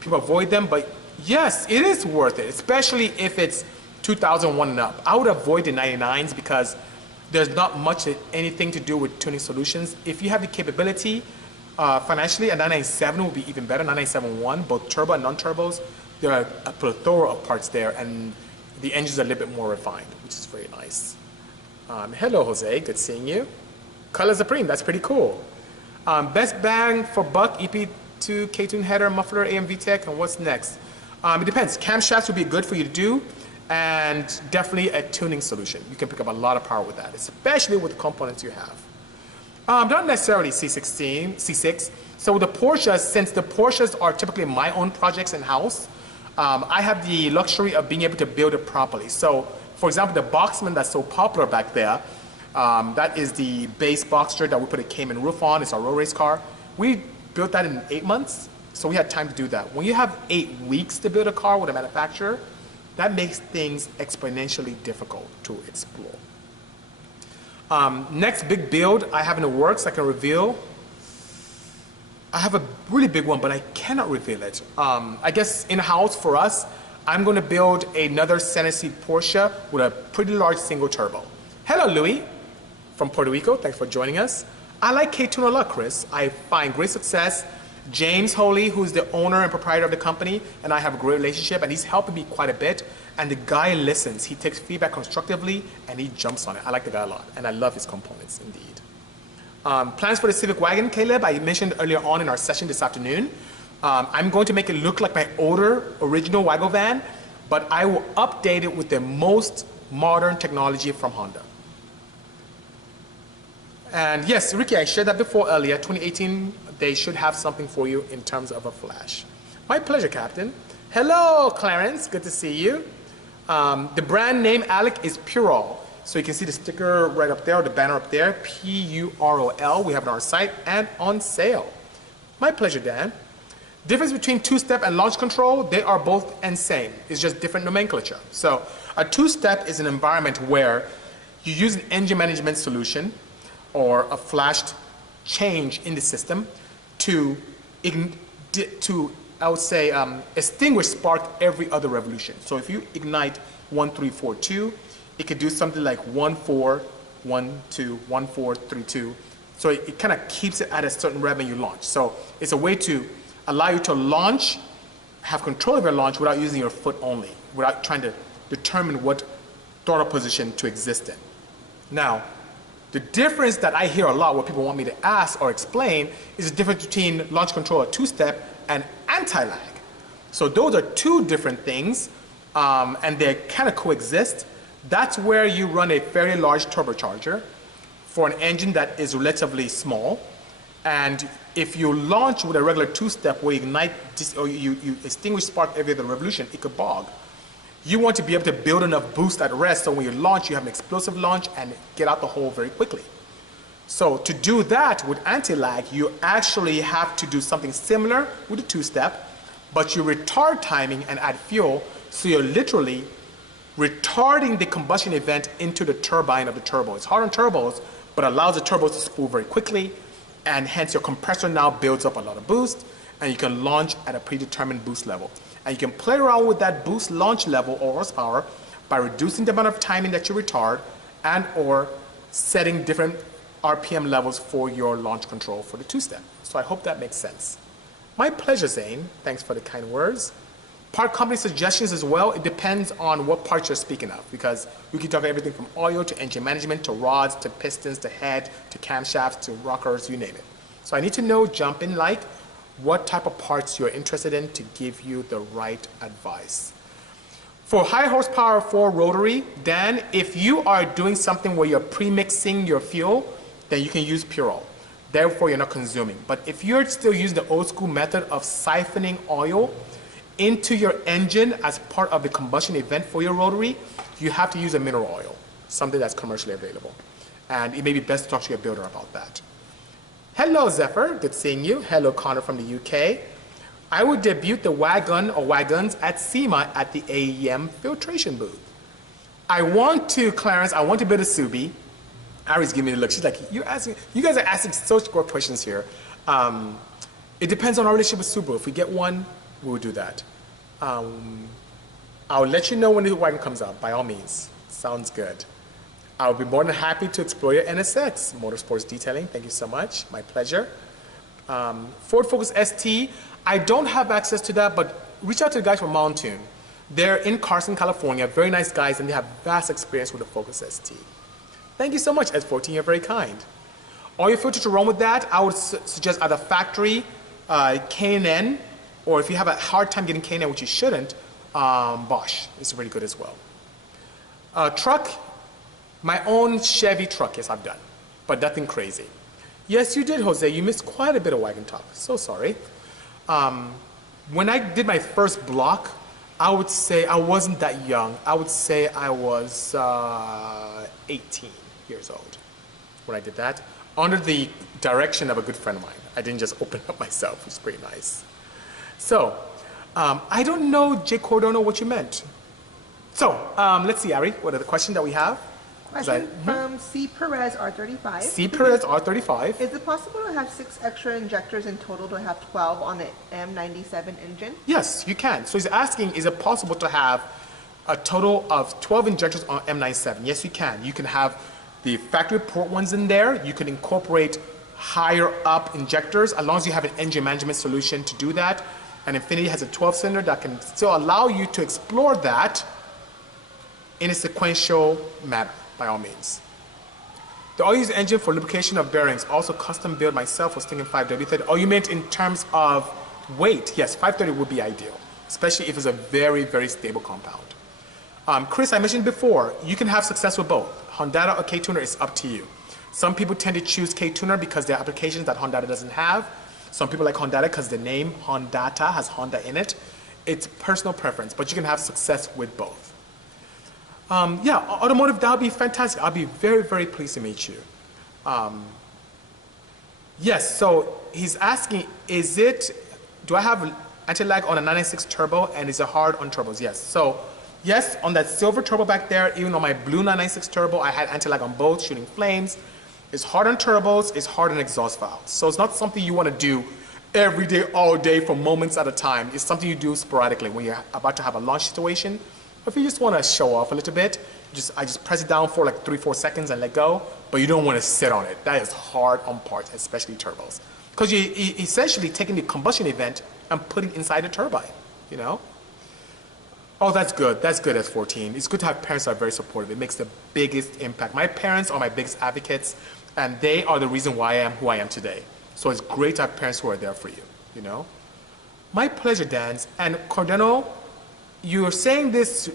People avoid them, but yes, it is worth it, especially if it's 2001 and up. I would avoid the 99s because there's not much anything to do with tuning solutions. If you have the capability, financially, a 997 would be even better. 997-1, both turbo and non-turbos, there are a plethora of parts there, and the engines are a little bit more refined, which is very nice. Hello, Jose. Good seeing you. Color Supreme. That's pretty cool. Best bang for buck, EP2, K-tune header, muffler, AMV tech, and what's next? It depends. Camshafts would be good for you to do, and definitely a tuning solution. You can pick up a lot of power with that, especially with the components you have. Not necessarily C16, C6. So the Porsches, since the Porsches are typically my own projects in-house, I have the luxury of being able to build it properly. So, for example, the Boxman that's so popular back there, that is the base Boxster that we put a Cayman roof on. It's our road race car. We built that in 8 months, so we had time to do that. When you have 8 weeks to build a car with a manufacturer, that makes things exponentially difficult to explore. Next big build I have in the works I can reveal. I have a really big one, but I cannot reveal it. I guess in-house for us, I'm going to build another center seat Porsche with a pretty large single turbo. Hello, Louis from Puerto Rico. Thanks for joining us. I like K-Tune a lot, Chris. I find great success. James Holy, who's the owner and proprietor of the company, and I have a great relationship, and he's helping me quite a bit. And the guy listens. He takes feedback constructively, and he jumps on it. I like the guy a lot, and I love his components, indeed. Plans for the Civic Wagon, Caleb, I mentioned earlier on in our session this afternoon. I'm going to make it look like my older original Wago van, but I will update it with the most modern technology from Honda. And yes, Ricky, I shared that before earlier. 2018, they should have something for you in terms of a flash. My pleasure, Captain. Hello, Clarence. Good to see you. The brand name, Alec, is PurOl. So you can see the sticker right up there, or the banner up there, PUROL. We have it on our site and on sale. My pleasure, Dan. Difference between two-step and launch control, they are both the same. It's just different nomenclature. So a two-step is an environment where you use an engine management solution or a flashed change in the system to I would say, extinguish spark every other revolution. So if you ignite 1, 3, 4, 2, it could do something like 1, 4, 1, 2, 1, 4, 3, 2. So it kind of keeps it at a certain rev when you launch. So it's a way to allow you to launch, have control of your launch without using your foot only, without trying to determine what throttle position to exist in. Now, the difference that I hear a lot, what people want me to ask or explain, is the difference between launch control at two-step and anti-lag. So those are two different things, and they kind of coexist. That's where you run a fairly large turbocharger for an engine that is relatively small. And if you launch with a regular two-step where you ignite, or you extinguish spark every other revolution, it could bog. You want to be able to build enough boost at rest so when you launch, you have an explosive launch and get out the hole very quickly. So to do that with anti-lag, you actually have to do something similar with a two-step, but you retard timing and add fuel, so you're literally retarding the combustion event into the turbine of the turbo. It's hard on turbos, but allows the turbos to spool very quickly, and hence your compressor now builds up a lot of boost, and you can launch at a predetermined boost level. And you can play around with that boost launch level or horsepower by reducing the amount of timing that you retard and or setting different RPM levels for your launch control for the two-step. So I hope that makes sense. My pleasure, Zane. Thanks for the kind words. Part company suggestions as well. It depends on what parts you're speaking of, because we can talk everything from oil to engine management to rods to pistons to head to camshafts to rockers, you name it. So I need to know, jump in like, what type of parts you're interested in to give you the right advice. For high horsepower for rotary, Dan, if you are doing something where you're pre-mixing your fuel, then you can use PurOl. Therefore, you're not consuming. But if you're still using the old school method of siphoning oil into your engine as part of the combustion event for your rotary, you have to use a mineral oil, something that's commercially available. And it may be best to talk to your builder about that. Hello, Zephyr. Good seeing you. Hello, Connor from the UK. I will debut the wagon or wagons at SEMA at the AEM filtration booth. I want to, Clarence, I want to build a Subi. Ari's giving me the look. She's like, you guys are asking such great questions here. It depends on our relationship with Subaru. If we get one, we will do that. I'll let you know when the wagon comes out, by all means. Sounds good. I'll be more than happy to explore your NSX, Motorsports Detailing. Thank you so much. My pleasure. Ford Focus ST, I don't have access to that, but reach out to the guys from Mountain. They're in Carson, California. Very nice guys, and they have vast experience with the Focus ST. Thank you so much, S14. You're very kind. All your filters to run with that, I would suggest either factory, K&N, or if you have a hard time getting K&N, which you shouldn't, Bosch is really good as well. Truck, my own Chevy truck, yes, I've done, but nothing crazy. Yes, you did, Jose. You missed quite a bit of wagon talk. So sorry. When I did my first block, I would say I wasn't that young. I would say I was 18 years old when I did that, under the direction of a good friend of mine. I didn't just open up myself, which was pretty nice. So, I don't know, Jay Cordono, what you meant. So, let's see, Ari, what are the questions that we have? Question from C. Perez R35. C. Perez R35. Is it possible to have 6 extra injectors in total to have 12 on the M97 engine? Yes, you can. So he's asking, is it possible to have a total of 12 injectors on M97? Yes, you can. You can have the factory port ones in there. You can incorporate higher up injectors as long as you have an engine management solution to do that. And Infiniti has a 12-cylinder that can still allow you to explore that in a sequential manner, by all means. The all-use engine for lubrication of bearings, also custom built myself, was thinking 530. Oh, you meant in terms of weight? Yes, 530 would be ideal, especially if it's a very, very stable compound. Chris, I mentioned before, you can have success with both. Hondata or K-Tuner is up to you. Some people tend to choose K-Tuner because there are applications that Hondata doesn't have. Some people like Hondata because the name Hondata has Honda in it. It's personal preference, but you can have success with both. Yeah, automotive, that would be fantastic. I'll be very, very pleased to meet you. Yes, so he's asking, do I have anti-lag on a 996 turbo and is it hard on turbos? Yes, so yes, on that silver turbo back there, even on my blue 996 turbo, I had anti-lag on both, shooting flames. It's hard on turbos, it's hard on exhaust valves. So it's not something you want to do every day, all day, for moments at a time. It's something you do sporadically when you're about to have a launch situation. If you just want to show off a little bit, I just press it down for like 3-4 seconds and let go, but you don't want to sit on it. That is hard on parts, especially turbos. Because you're essentially taking the combustion event and putting inside the turbine, you know? Oh, that's good. That's good, S14. It's good to have parents that are very supportive. It makes the biggest impact. My parents are my biggest advocates, and they are the reason why I am who I am today. So it's great to have parents who are there for you, you know? My pleasure, Dan. And Cordeno, you're saying this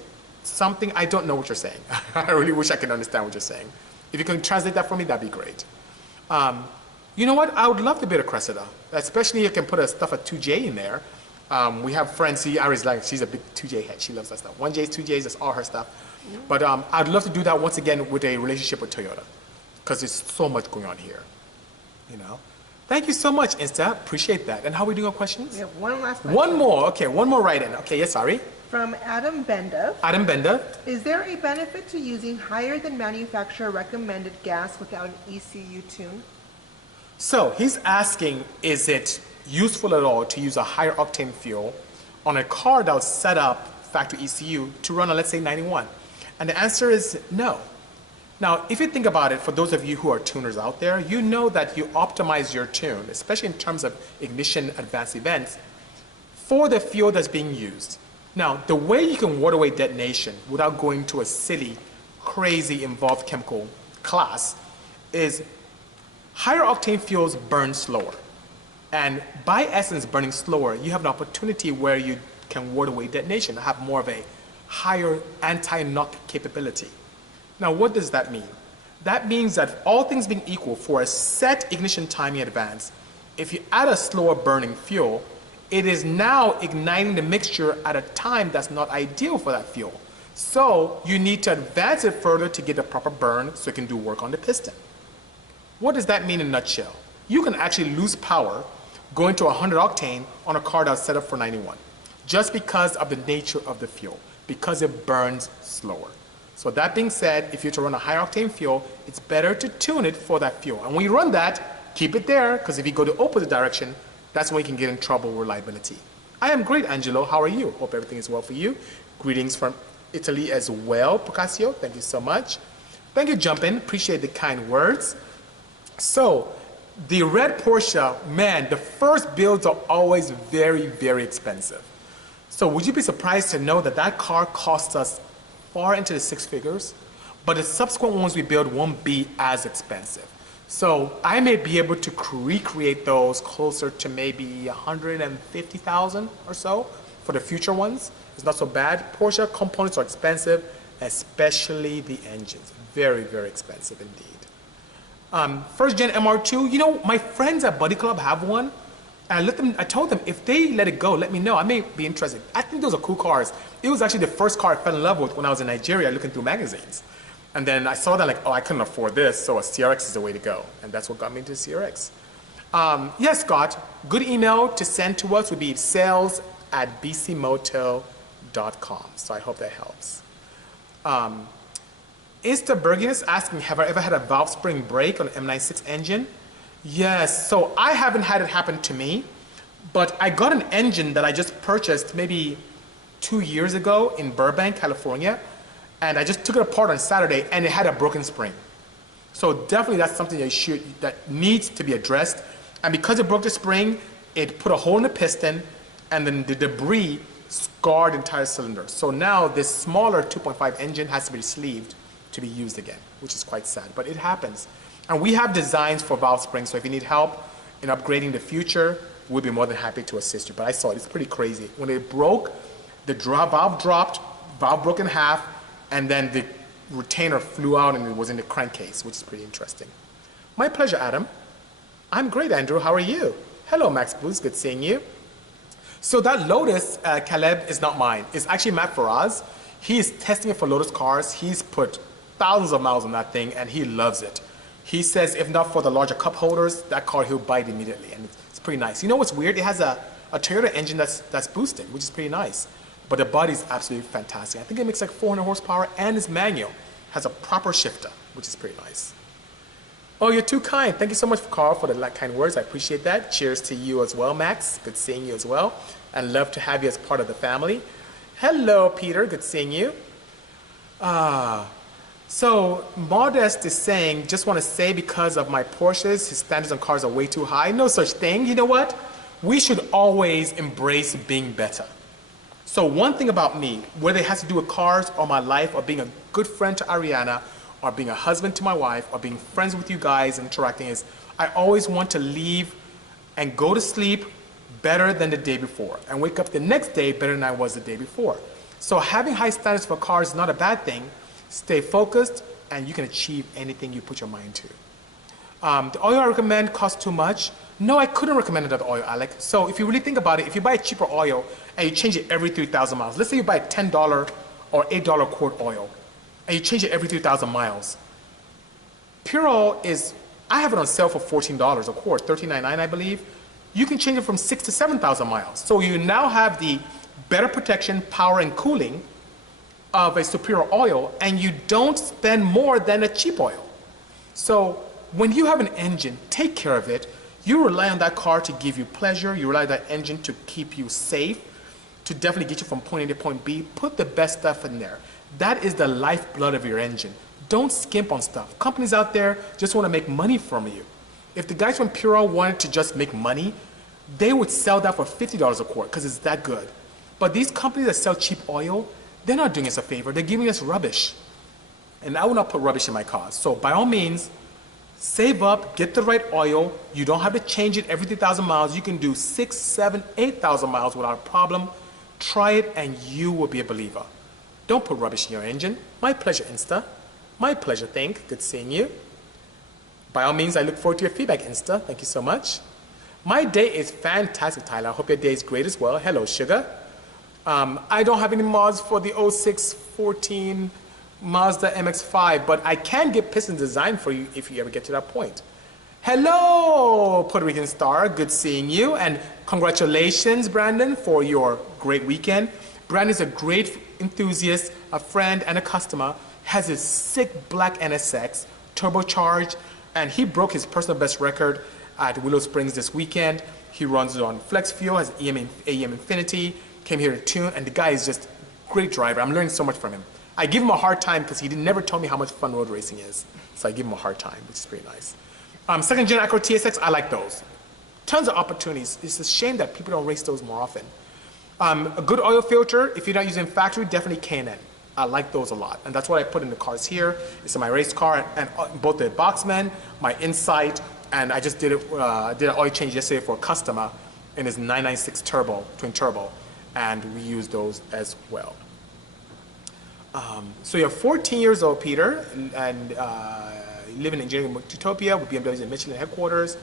something, I don't know what you're saying. I really wish I could understand what you're saying. If you can translate that for me, that'd be great. You know what? I would love to build a Cressida, especially if you can put a stuff at 2J in there. We have friends, Ari's like, she's a big 2J head. She loves that stuff. 1Js, 2Js, that's all her stuff. But I'd love to do that once again with a relationship with Toyota, because there's so much going on here, you know? Thank you so much, Insta. Appreciate that. And how are we doing on questions? We have one last question. One more. Okay, one more right in. Okay, yes, sorry. From Adam Benda. Adam Benda. Is there a benefit to using higher than manufacturer recommended gas without an ECU tune? So he's asking, is it useful at all to use a higher octane fuel on a car that was set up factory ECU to run on, let's say, 91? And the answer is no. Now, if you think about it, for those of you who are tuners out there, you know that you optimize your tune, especially in terms of ignition advanced events, for the fuel that's being used. Now, the way you can water away detonation without going to a silly, crazy, involved chemical class is higher octane fuels burn slower. And by essence, burning slower, you have an opportunity where you can water away detonation, have more of a higher anti-knock capability. Now, what does that mean? That means that all things being equal, for a set ignition time in advance, if you add a slower burning fuel, it is now igniting the mixture at a time that's not ideal for that fuel. So you need to advance it further to get a proper burn so it can do work on the piston. What does that mean in a nutshell? You can actually lose power going to 100 octane on a car that's set up for 91, just because of the nature of the fuel, because it burns slower. So that being said, if you're to run a high octane fuel, it's better to tune it for that fuel. And when you run that, keep it there, because if you go the opposite direction, that's when you can get in trouble with reliability. I am great, Angelo. How are you? Hope everything is well for you. Greetings from Italy as well, Procasio. Thank you so much. Thank you, Jumpin. Appreciate the kind words. So, the red Porsche, man, the first builds are always very, very expensive. So would you be surprised to know that that car cost us far into the 6 figures, but the subsequent ones we build won't be as expensive. So I may be able to recreate those closer to maybe 150,000 or so for the future ones. It's not so bad. Porsche components are expensive, especially the engines. Very, very expensive indeed. First gen MR2, you know, my friends at Buddy Club have one. And I told them, if they let it go, let me know. I may be interested. I think those are cool cars. It was actually the first car I fell in love with when I was in Nigeria looking through magazines. And then I saw that like, oh, I couldn't afford this, so a CRX is the way to go. And that's what got me into the CRX. Yes, Scott, good email to send to us would be sales@bisimoto.com. So I hope that helps. Insta Bergen is asking, have I ever had a valve spring break on an M96 engine? Yes, so I haven't had it happen to me, but I got an engine that I just purchased maybe 2 years ago in Burbank, California, and I just took it apart on Saturday and it had a broken spring. So definitely that's something that needs to be addressed. And because it broke the spring, it put a hole in the piston and then the debris scarred the entire cylinder. So now this smaller 2.5 engine has to be sleeved to be used again, which is quite sad, but it happens. And we have designs for valve springs, so if you need help in upgrading the future, we'll be more than happy to assist you. But I saw it, it's pretty crazy. When it broke, the valve dropped, valve broke in half, and then the retainer flew out and it was in the crankcase, which is pretty interesting. My pleasure, Adam. I'm great, Andrew. How are you? Hello, Max Boost. Good seeing you. So that Lotus, Caleb, is not mine. It's actually Matt Faraz. He is testing it for Lotus cars. He's put thousands of miles on that thing, and he loves it. He says if not for the larger cup holders, that car he'll buy it immediately, and it's pretty nice. You know what's weird? It has a Toyota engine that's boosted, which is pretty nice. But the body's absolutely fantastic. I think it makes like 400 horsepower, and it's manual. Has a proper shifter, which is pretty nice. Oh, you're too kind. Thank you so much, Carl, for the kind words. I appreciate that. Cheers to you as well, Max. Good seeing you as well. And love to have you as part of the family. Hello, Peter. Good seeing you. So Modest is saying, just want to say because of my Porsches, his standards on cars are way too high. No such thing. You know what? We should always embrace being better. So one thing about me, whether it has to do with cars or my life or being a good friend to Ariana or being a husband to my wife or being friends with you guys and interacting is I always want to leave and go to sleep better than the day before and wake up the next day better than I was the day before. So having high standards for cars is not a bad thing. Stay focused, and you can achieve anything you put your mind to. The oil I recommend costs too much. No, I couldn't recommend another oil, Alec. So if you really think about it, if you buy a cheaper oil and you change it every 3,000 miles, let's say you buy a $10 or $8 quart oil, and you change it every 3,000 miles. PurOl is, I have it on sale for $14 a quart, $13.99 I believe. You can change it from 6,000 to 7,000 miles. So you now have the better protection, power, and cooling of a superior oil, and you don't spend more than a cheap oil. So when you have an engine, take care of it. You rely on that car to give you pleasure. You rely on that engine to keep you safe, to definitely get you from point A to point B. Put the best stuff in there. That is the lifeblood of your engine. Don't skimp on stuff. Companies out there just want to make money from you. If the guys from PurOl wanted to just make money, they would sell that for $50 a quart because it's that good. But these companies that sell cheap oil, they're not doing us a favor. They're giving us rubbish. And I will not put rubbish in my cars. So by all means, save up, get the right oil. You don't have to change it every 3,000 miles. You can do 6,000, 7,000, 8,000 miles without a problem. Try it and you will be a believer. Don't put rubbish in your engine. My pleasure, Insta. My pleasure, Think. Good seeing you. By all means, I look forward to your feedback, Insta. Thank you so much. My day is fantastic, Tyler. I hope your day is great as well. Hello, Sugar. I don't have any mods for the 0614 Mazda MX-5, but I can get piston design for you if you ever get to that point. Hello, Puerto Rican Star. Good seeing you. And congratulations, Brandon, for your great weekend. Brandon's a great enthusiast, a friend, and a customer. Has a sick black NSX, turbocharged, and he broke his personal best record at Willow Springs this weekend. He runs it on flex fuel, has AEM Infinity, came here to tune, and the guy is just a great driver. I'm learning so much from him. I give him a hard time because he never told me how much fun road racing is. So I give him a hard time, which is pretty nice. Second gen Accord TSX, I like those. Tons of opportunities. It's a shame that people don't race those more often. A good oil filter, if you're not using factory, definitely K&N. I like those a lot. And that's what I put in the cars here. It's in my race car, and both the Boxman, my Insight, and I just did an oil change yesterday for a customer in his 996 turbo, twin turbo. And we use those as well. So you're 14 years old, Peter, and live in engineering utopia with BMW's in Michelin headquarters.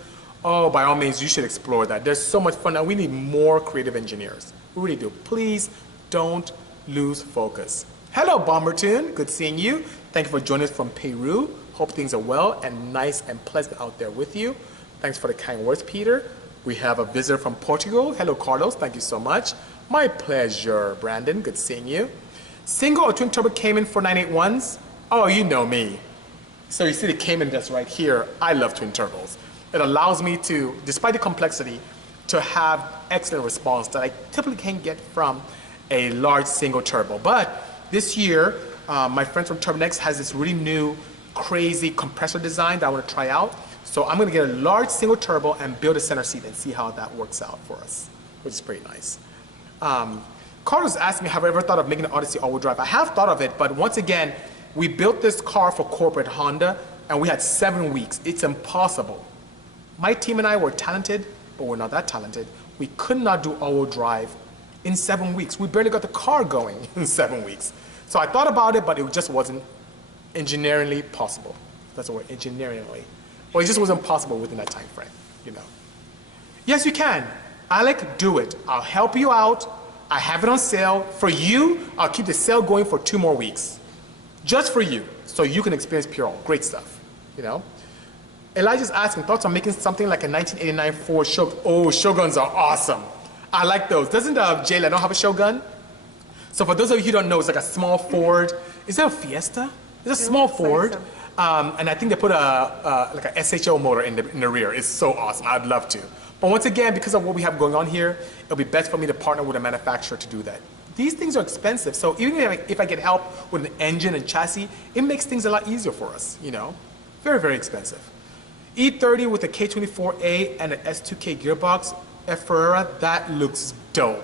Oh, by all means, you should explore that. There's so much fun, and we need more creative engineers. We really do. Please don't lose focus. Hello, Bombertoon. Good seeing you. Thank you for joining us from Peru. Hope things are well and nice and pleasant out there with you. Thanks for the kind words, Peter. We have a visitor from Portugal. Hello, Carlos. Thank you so much. My pleasure, Brandon. Good seeing you. Single or twin turbo Cayman 498s? Oh, you know me. So you see the Cayman that's right here. I love twin turbos. It allows me to, despite the complexity, to have excellent response that I typically can't get from a large single turbo. But this year, my friends from Turbonext has this really new, crazy compressor design that I want to try out. So I'm going to get a large single turbo and build a center seat and see how that works out for us, which is pretty nice. Carlos asked me, have I ever thought of making an Odyssey all-wheel drive? I have thought of it, but once again, we built this car for corporate Honda, and we had 7 weeks. It's impossible. My team and I were talented, but we're not that talented. We could not do all-wheel drive in 7 weeks. We barely got the car going in 7 weeks. So I thought about it, but it just wasn't engineeringly possible. That's the word, engineeringly. Well, it just wasn't possible within that time frame, you know. Yes, you can. Alec, do it. I'll help you out. I have it on sale. For you, I'll keep the sale going for 2 more weeks. Just for you, so you can experience PurOl. Great stuff, you know. Elijah's asking, thoughts on making something like a 1989 Ford Shogun? Oh, Shoguns are awesome. I like those. Doesn't Jay Leno have a Shogun? So for those of you who don't know, it's like a small Ford. Is that a Fiesta? It's a small Ford. And I think they put like a SHO motor in the rear. It's so awesome. I'd love to. But once again, because of what we have going on here, it'll be best for me to partner with a manufacturer to do that. These things are expensive. So even if I get help with an engine and chassis, it makes things a lot easier for us, you know. Very, very expensive. E30 with a K24A and an S2K gearbox, Ferrera, that looks dope.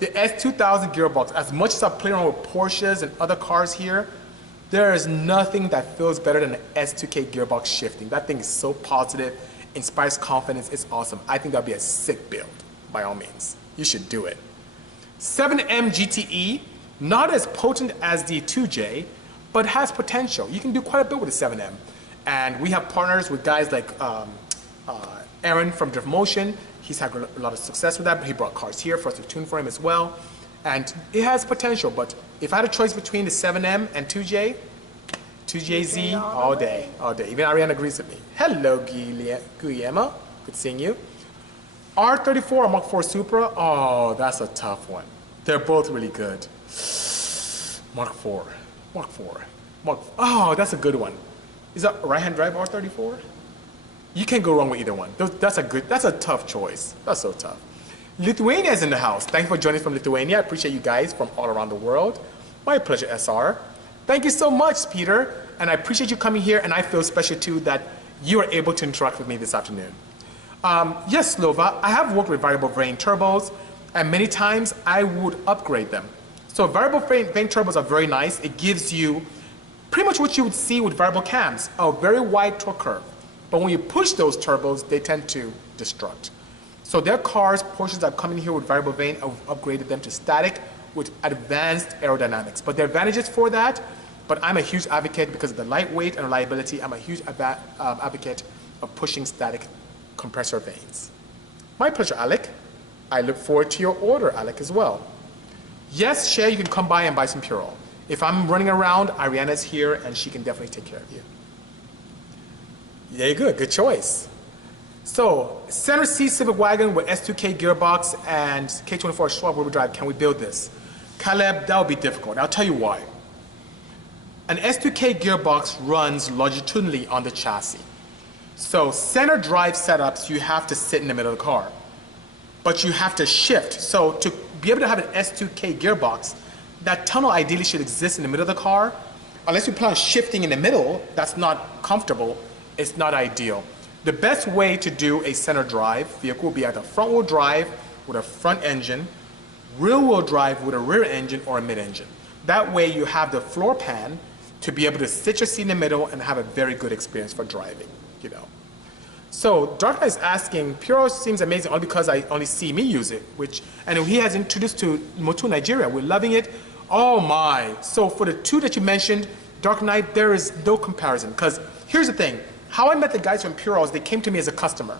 The S2000 gearbox, as much as I've played around with Porsches and other cars here, there is nothing that feels better than an S2K gearbox shifting. That thing is so positive, inspires confidence, it's awesome. I think that'll be a sick build, by all means. You should do it. 7M GTE, not as potent as the 2J, but has potential. You can do quite a bit with the 7M. And we have partners with guys like Aaron from Drift Motion. He's had a lot of success with that, but he brought cars here for us to tune for him as well. And it has potential, but if I had a choice between the 7M and 2J, 2JZ all day, all day. Even Ariana agrees with me. Hello, Guillermo. Good seeing you. R34 or Mark IV Supra? Oh, that's a tough one. They're both really good. Mark IV. Oh, that's a good one. Is that right-hand drive R34? You can't go wrong with either one. That's a tough choice. That's so tough. Lithuania is in the house. Thank you for joining from Lithuania. I appreciate you guys from all around the world. My pleasure, SR. Thank you so much, Peter. And I appreciate you coming here, and I feel special too that you are able to interact with me this afternoon. Yes, Slova, I have worked with variable vane turbos, and many times I would upgrade them. So variable vane turbos are very nice. It gives you pretty much what you would see with variable cams, a very wide torque curve. But when you push those turbos, they tend to destruct. So there are cars, Porsches that have come in here with variable vane, I've upgraded them to static with advanced aerodynamics. But there are advantages for that, but I'm a huge advocate because of the lightweight and reliability. I'm a huge advocate of pushing static compressor vanes. My pleasure, Alec. I look forward to your order, Alec, as well. Yes, Shay, you can come by and buy some PurOl. If I'm running around, Ariana's here, and she can definitely take care of you. Yeah, good choice. So, center seat Civic wagon with S2K gearbox and K24 Schwab wheel drive, can we build this? Caleb, that would be difficult. I'll tell you why. An S2K gearbox runs longitudinally on the chassis. So, center drive setups, you have to sit in the middle of the car. But you have to shift. So, to be able to have an S2K gearbox, that tunnel ideally should exist in the middle of the car. Unless you plan on shifting in the middle, that's not comfortable. It's not ideal. The best way to do a center drive vehicle would be either front wheel drive with a front engine, rear wheel drive with a rear engine or a mid engine. That way you have the floor pan to be able to sit your seat in the middle and have a very good experience for driving, you know. So Dark Knight is asking, PurOl seems amazing only because I only see me use it, and he has introduced to Motu Nigeria. We're loving it. Oh my. So for the two that you mentioned, Dark Knight, there is no comparison because Here's the thing. How I met the guys from PurOl is they came to me as a customer.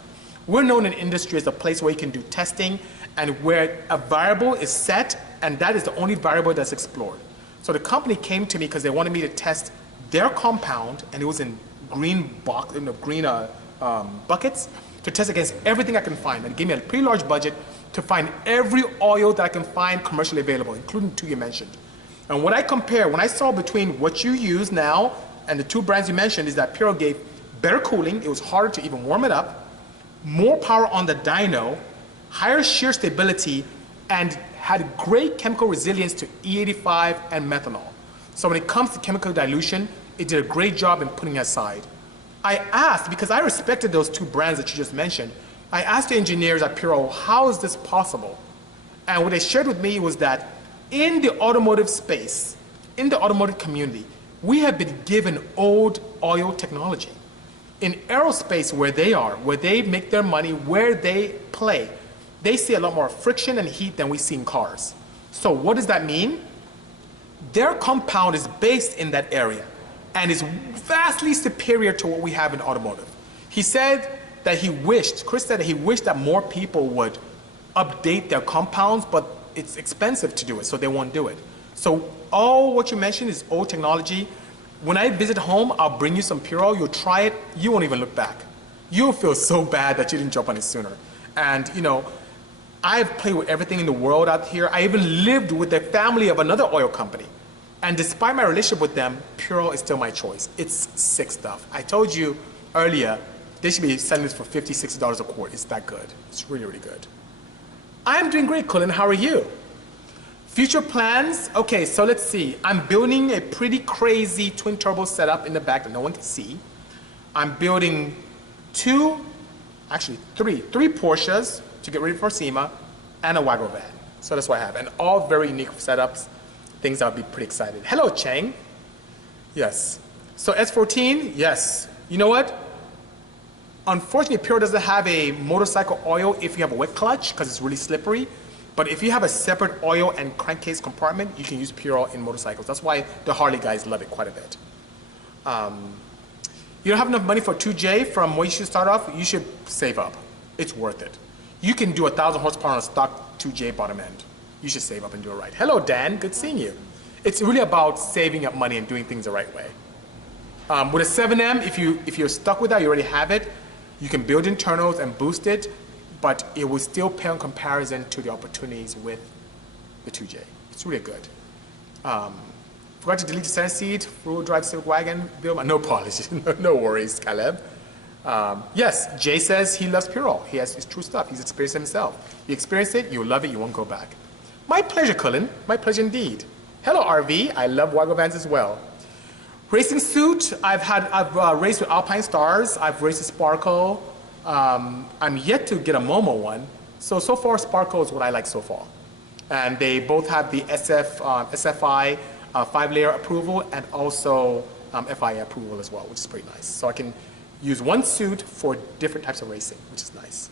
We're known in industry as a place where you can do testing and where a variable is set and that is the only variable that's explored. So the company came to me because they wanted me to test their compound, and it was in green buckets, to test against everything I can find. And gave me a pretty large budget to find every oil that I can find commercially available, including the two you mentioned. And what I compare, when I saw between what you use now and the two brands you mentioned, is that PurOl gave better cooling, it was harder to even warm it up, more power on the dyno, higher shear stability, and had great chemical resilience to E85 and methanol. So when it comes to chemical dilution, it did a great job in putting it aside. I asked, because I respected those two brands that you just mentioned, I asked the engineers at PurOl, how is this possible? And what they shared with me was that in the automotive space, in the automotive community, we have been given old oil technology. In aerospace, where they are, where they make their money, where they play, they see a lot more friction and heat than we see in cars. So what does that mean? Their compound is based in that area and is vastly superior to what we have in automotive. He said that Chris said that he wished that more people would update their compounds, but it's expensive to do it, so they won't do it. So all what you mentioned is old technology. When I visit home, I'll bring you some PurOl, you'll try it, you won't even look back. You'll feel so bad that you didn't jump on it sooner. And you know, I've played with everything in the world out here. I even lived with the family of another oil company. And despite my relationship with them, PurOl is still my choice. It's sick stuff. I told you earlier, they should be selling this for $50, $60 a quart. It's that good. It's really, really good. I'm doing great, Colin. How are you? Future plans? Okay, so let's see. I'm building a pretty crazy twin turbo setup in the back that no one can see. I'm building three Porsches to get ready for SEMA and a Wago van. So that's what I have. And all very unique setups, things I'll be pretty excited. Hello, Chang. Yes. So S14, yes. You know what? Unfortunately, PurOl doesn't have a motorcycle oil if you have a wet clutch because it's really slippery. But if you have a separate oil and crankcase compartment, you can use PurOl in motorcycles. That's why the Harley guys love it quite a bit. You don't have enough money for 2J from where you should start off, you should save up. It's worth it. You can do 1,000 horsepower on a stock 2J bottom end. You should save up and do it right. Hello, Dan. Good seeing you. It's really about saving up money and doing things the right way. With a 7M, if you're stuck with that, you already have it, you can build internals and boost it, but it will still pale in comparison to the opportunities with the 2J. It's really good. Forgot to delete the center seat, four-wheel drive Civic wagon, build, no polish, no worries, Caleb. Yes, Jay says he loves PurOl. He has his true stuff. He's experienced it himself. You experience it, you'll love it, you won't go back. My pleasure, Cullen. My pleasure indeed. Hello, RV. I love Wago vans as well. Racing suit, I've raced with Alpine Stars. I've raced with Sparkle. I'm yet to get a Momo one. So far, Sparkle is what I like so far. And they both have the SFI 5-layer approval and also FIA approval as well, which is pretty nice. So I can use one suit for different types of racing, which is nice.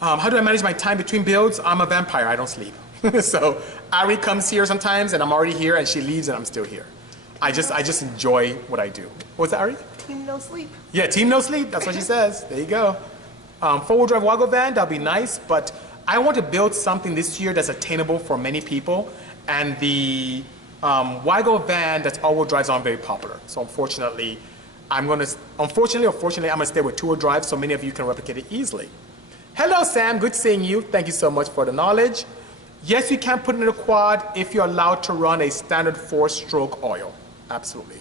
How do I manage my time between builds? I'm a vampire, I don't sleep. So Ari comes here sometimes and I'm already here and she leaves and I'm still here. I just enjoy what I do. What's that, Ari? Team no sleep. Yeah, team no sleep, that's what she says. There you go. Four-wheel drive Wago van, that'll be nice, but I want to build something this year that's attainable for many people, and the Wago van that's all-wheel drives aren't very popular. So unfortunately, I'm gonna stay with two-wheel drive so many of you can replicate it easily. Hello, Sam, good seeing you. Thank you so much for the knowledge. Yes, you can put it in a quad if you're allowed to run a standard 4-stroke oil. Absolutely.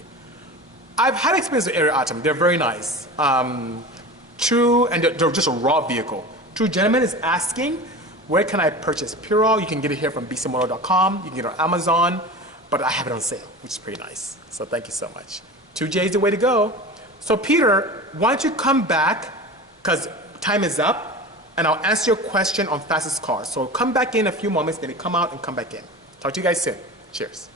I've had experience with Air Atom. They're very nice. True, and they're just a raw vehicle. True Gentleman is asking, where can I purchase PurOl? You can get it here from Bisimoto.com. You can get it on Amazon, but I have it on sale, which is pretty nice. So thank you so much. 2J is the way to go. So Peter, why don't you come back, because time is up, and I'll answer your question on fastest cars. So come back in a few moments, then you come out and come back in. Talk to you guys soon. Cheers.